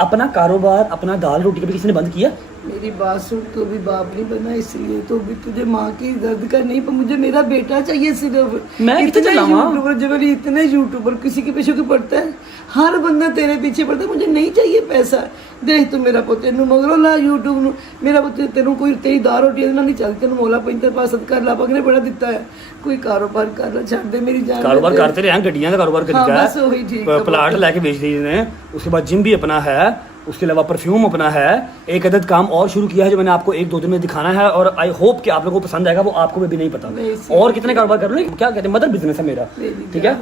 अपना कारोबार अपना दाल रोटी कभी किसी ने बंद किया मेरी बात सुन तो भी बाप नहीं बना इसलिए तो भी तुझे माँ की दर्द का नहीं पर मुझे मेरा बेटा चाहिए सिर्फ मैं कितने इतने चलाऊं? यूट्यूबर जब इतने यूट्यूबर किसी के पीछे क्यों पड़ता है हर बंदा तेरे पीछे पड़ता है मुझे नहीं चाहिए पैसा देख तू मेरा पुत्र तेन मगरों ला यूट्यूब मेरा पुत्र तेन कोई तेरी दाल रोटी नहीं चलती तेन मोला 75 कर ला पग ने बड़ा दिता है कोई कारोबार कर ला छाड़ दे मेरी जान कारोबार करते रहे हैं गड्डियां का कारोबार हाँ, करी बस वही ठीक है, प्लाट लेके बेच दिए हैं उसके बाद जिम भी अपना है उसके अलावा परफ्यूम अपना है एक अदद काम और शुरू किया है जो मैंने आपको 1-2 दिन में दिखाना है और आई होप कि आप लोगों को पसंद आएगा वो आपको भी नहीं पता और कितने कारोबार कर लो क्या कहते हैं मदर बिजनेस है मेरा ठीक है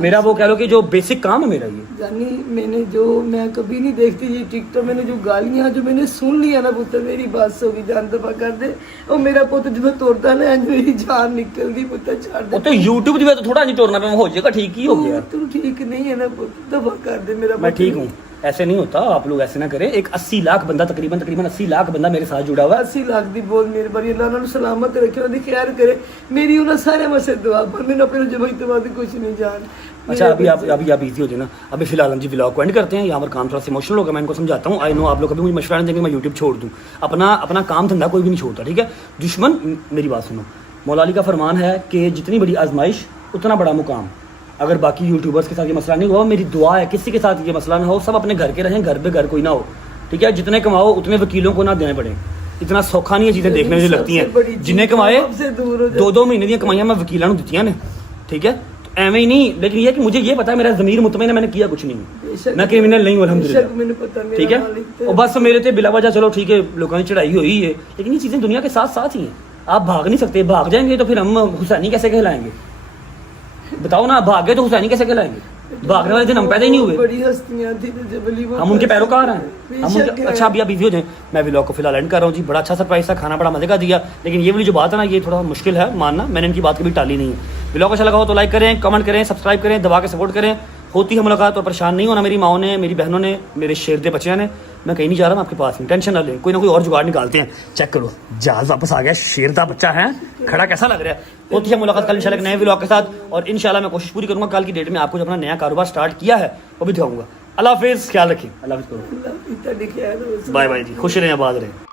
मेरा वो कह लो कि जो बेसिक काम है मेरा ये जानी मैंने जो मैं कभी नहीं देखती ये टिकटॉक मैंने जो गालियां जो मैंने सुन लिया ना पुत्र मेरी बात सो भी जान दफा कर दे और मेरा पुत्र जो तोड़ता ना आज मेरी जान निकल दी पुत्र छाड़ दे तो यूट्यूब जो है तो थोड़ा नहीं तोड़ना पे हो जाएगा ठीक ही हो गया तू ठीक नहीं है ना पुत्र दफा कर दे मेरा मैं ठीक हूँ ऐसे नहीं होता आप लोग ऐसे ना करें एक 80 लाख बंदा तकरीबन 80 लाख बंदा मेरे साथ जुड़ा हुआ है 80 लाख दी बोल मेरे बारी अल्लाह उन्हें सलामत रखे उन्हें खैर करे मेरी उन्हें सारे मसे दुआ पर मैंने अपने जब तो बात कुछ नहीं जान अच्छा अभी आप इजी हो जाए ना अभी फिलहाल हम जी व्लॉग को एंड करते हैं यहाँ पर काम थोड़ा सा इमोशनल होगा मैं इनको समझाता हूँ आई नो आप लोग कभी मुझे मशवरा नहीं देंगे मैं यूट्यूब छोड़ दूँ अपना काम धंधा कोई भी नहीं छोड़ता ठीक है दुश्मन मेरी बात सुनो मौला अली का फरमान है कि जितनी बड़ी आजमाइश उतना बड़ा मुकाम अगर बाकी यूट्यूबर्स के साथ ये मसला नहीं हुआ मेरी दुआ है किसी के साथ ये मसला ना हो सब अपने घर के रहें घर पे घर कोई ना हो ठीक है जितने कमाओ उतने वकीलों को ना देने पड़े इतना सौखा नहीं है चीज़ें देखने में लगती हैं जिन्हें कमाए 2-2 महीने दी कमाइयां मैं वकीलों को दी ने ठीक है एवं ही नहीं, लेकिन ये कि मुझे ये पता है, मेरा ज़मीर मुतमईन है, मैंने किया कुछ नहीं, बेशक- मैं क्रिमिनल नहीं हूँ बेशक अल्हम्दुलिल्लाह, मैंने पता मेरा ठीक है। मालिक तो- और बस मेरे थे बिला वजह चलो ठीक है लोगों की चढ़ाई हुई है, लेकिन ये चीज़ें दुनिया के साथ साथ ही हैं। आप भाग नहीं सकते, भाग जाएंगे तो फिर हम हुसैनी कैसे कहलाएंगे? बताओ ना, भाग गए तो हुसैनी कैसे कहलाएंगे? भागने वाले दिन हम पैदा ही नहीं हुए, बड़ी हस्तियां थी तो जब अली वो हम उनके पैरोकार हैं, हम बेशक उनके। है। अच्छा अभी आप बिजी हो जाए, मैं व्लॉग को फिलहाल एंड कर रहा हूँ जी। बड़ा अच्छा सरप्राइज था, खाना बड़ा मजे का दिया, लेकिन ये वाली जो बात है ना, ये थोड़ा मुश्किल है मानना, मैंने इनकी बात कभी टाली नहीं है। व्लॉग अच्छा लगा हो तो लाइक करें, कमेंट करें, सब्सक्राइब करें, दबा के सपोर्ट करें। होती है मुलाकात, और परेशान नहीं होना मेरी माओ ने, मेरी बहनों ने, मेरे शेरदे बच्चियाँ ने। मैं कहीं नहीं जा रहा, मैं आपके पास हूँ, टेंशन ना लें, कोई ना कोई और जुगाड़ निकालते हैं। चेक करो, जहाज वापस आ गया, शेरदा बच्चा है, खड़ा कैसा लग रहा है। होती है मुलाकात कल इंशाल्लाह नए व्लॉग के साथ, और इंशाल्लाह मैं कोशिश पूरी करूंगा कल की डेट में आपको जो अपना नया कारोबार स्टार्ट किया है वो भी दिखाऊंगा। अल्लाह हाफिज़, ख्याल रखिए, अल्लाह हाफिज़ करो, इतना लिखा है तो बाय बाय जी, खुश रहें, आबाद रहें।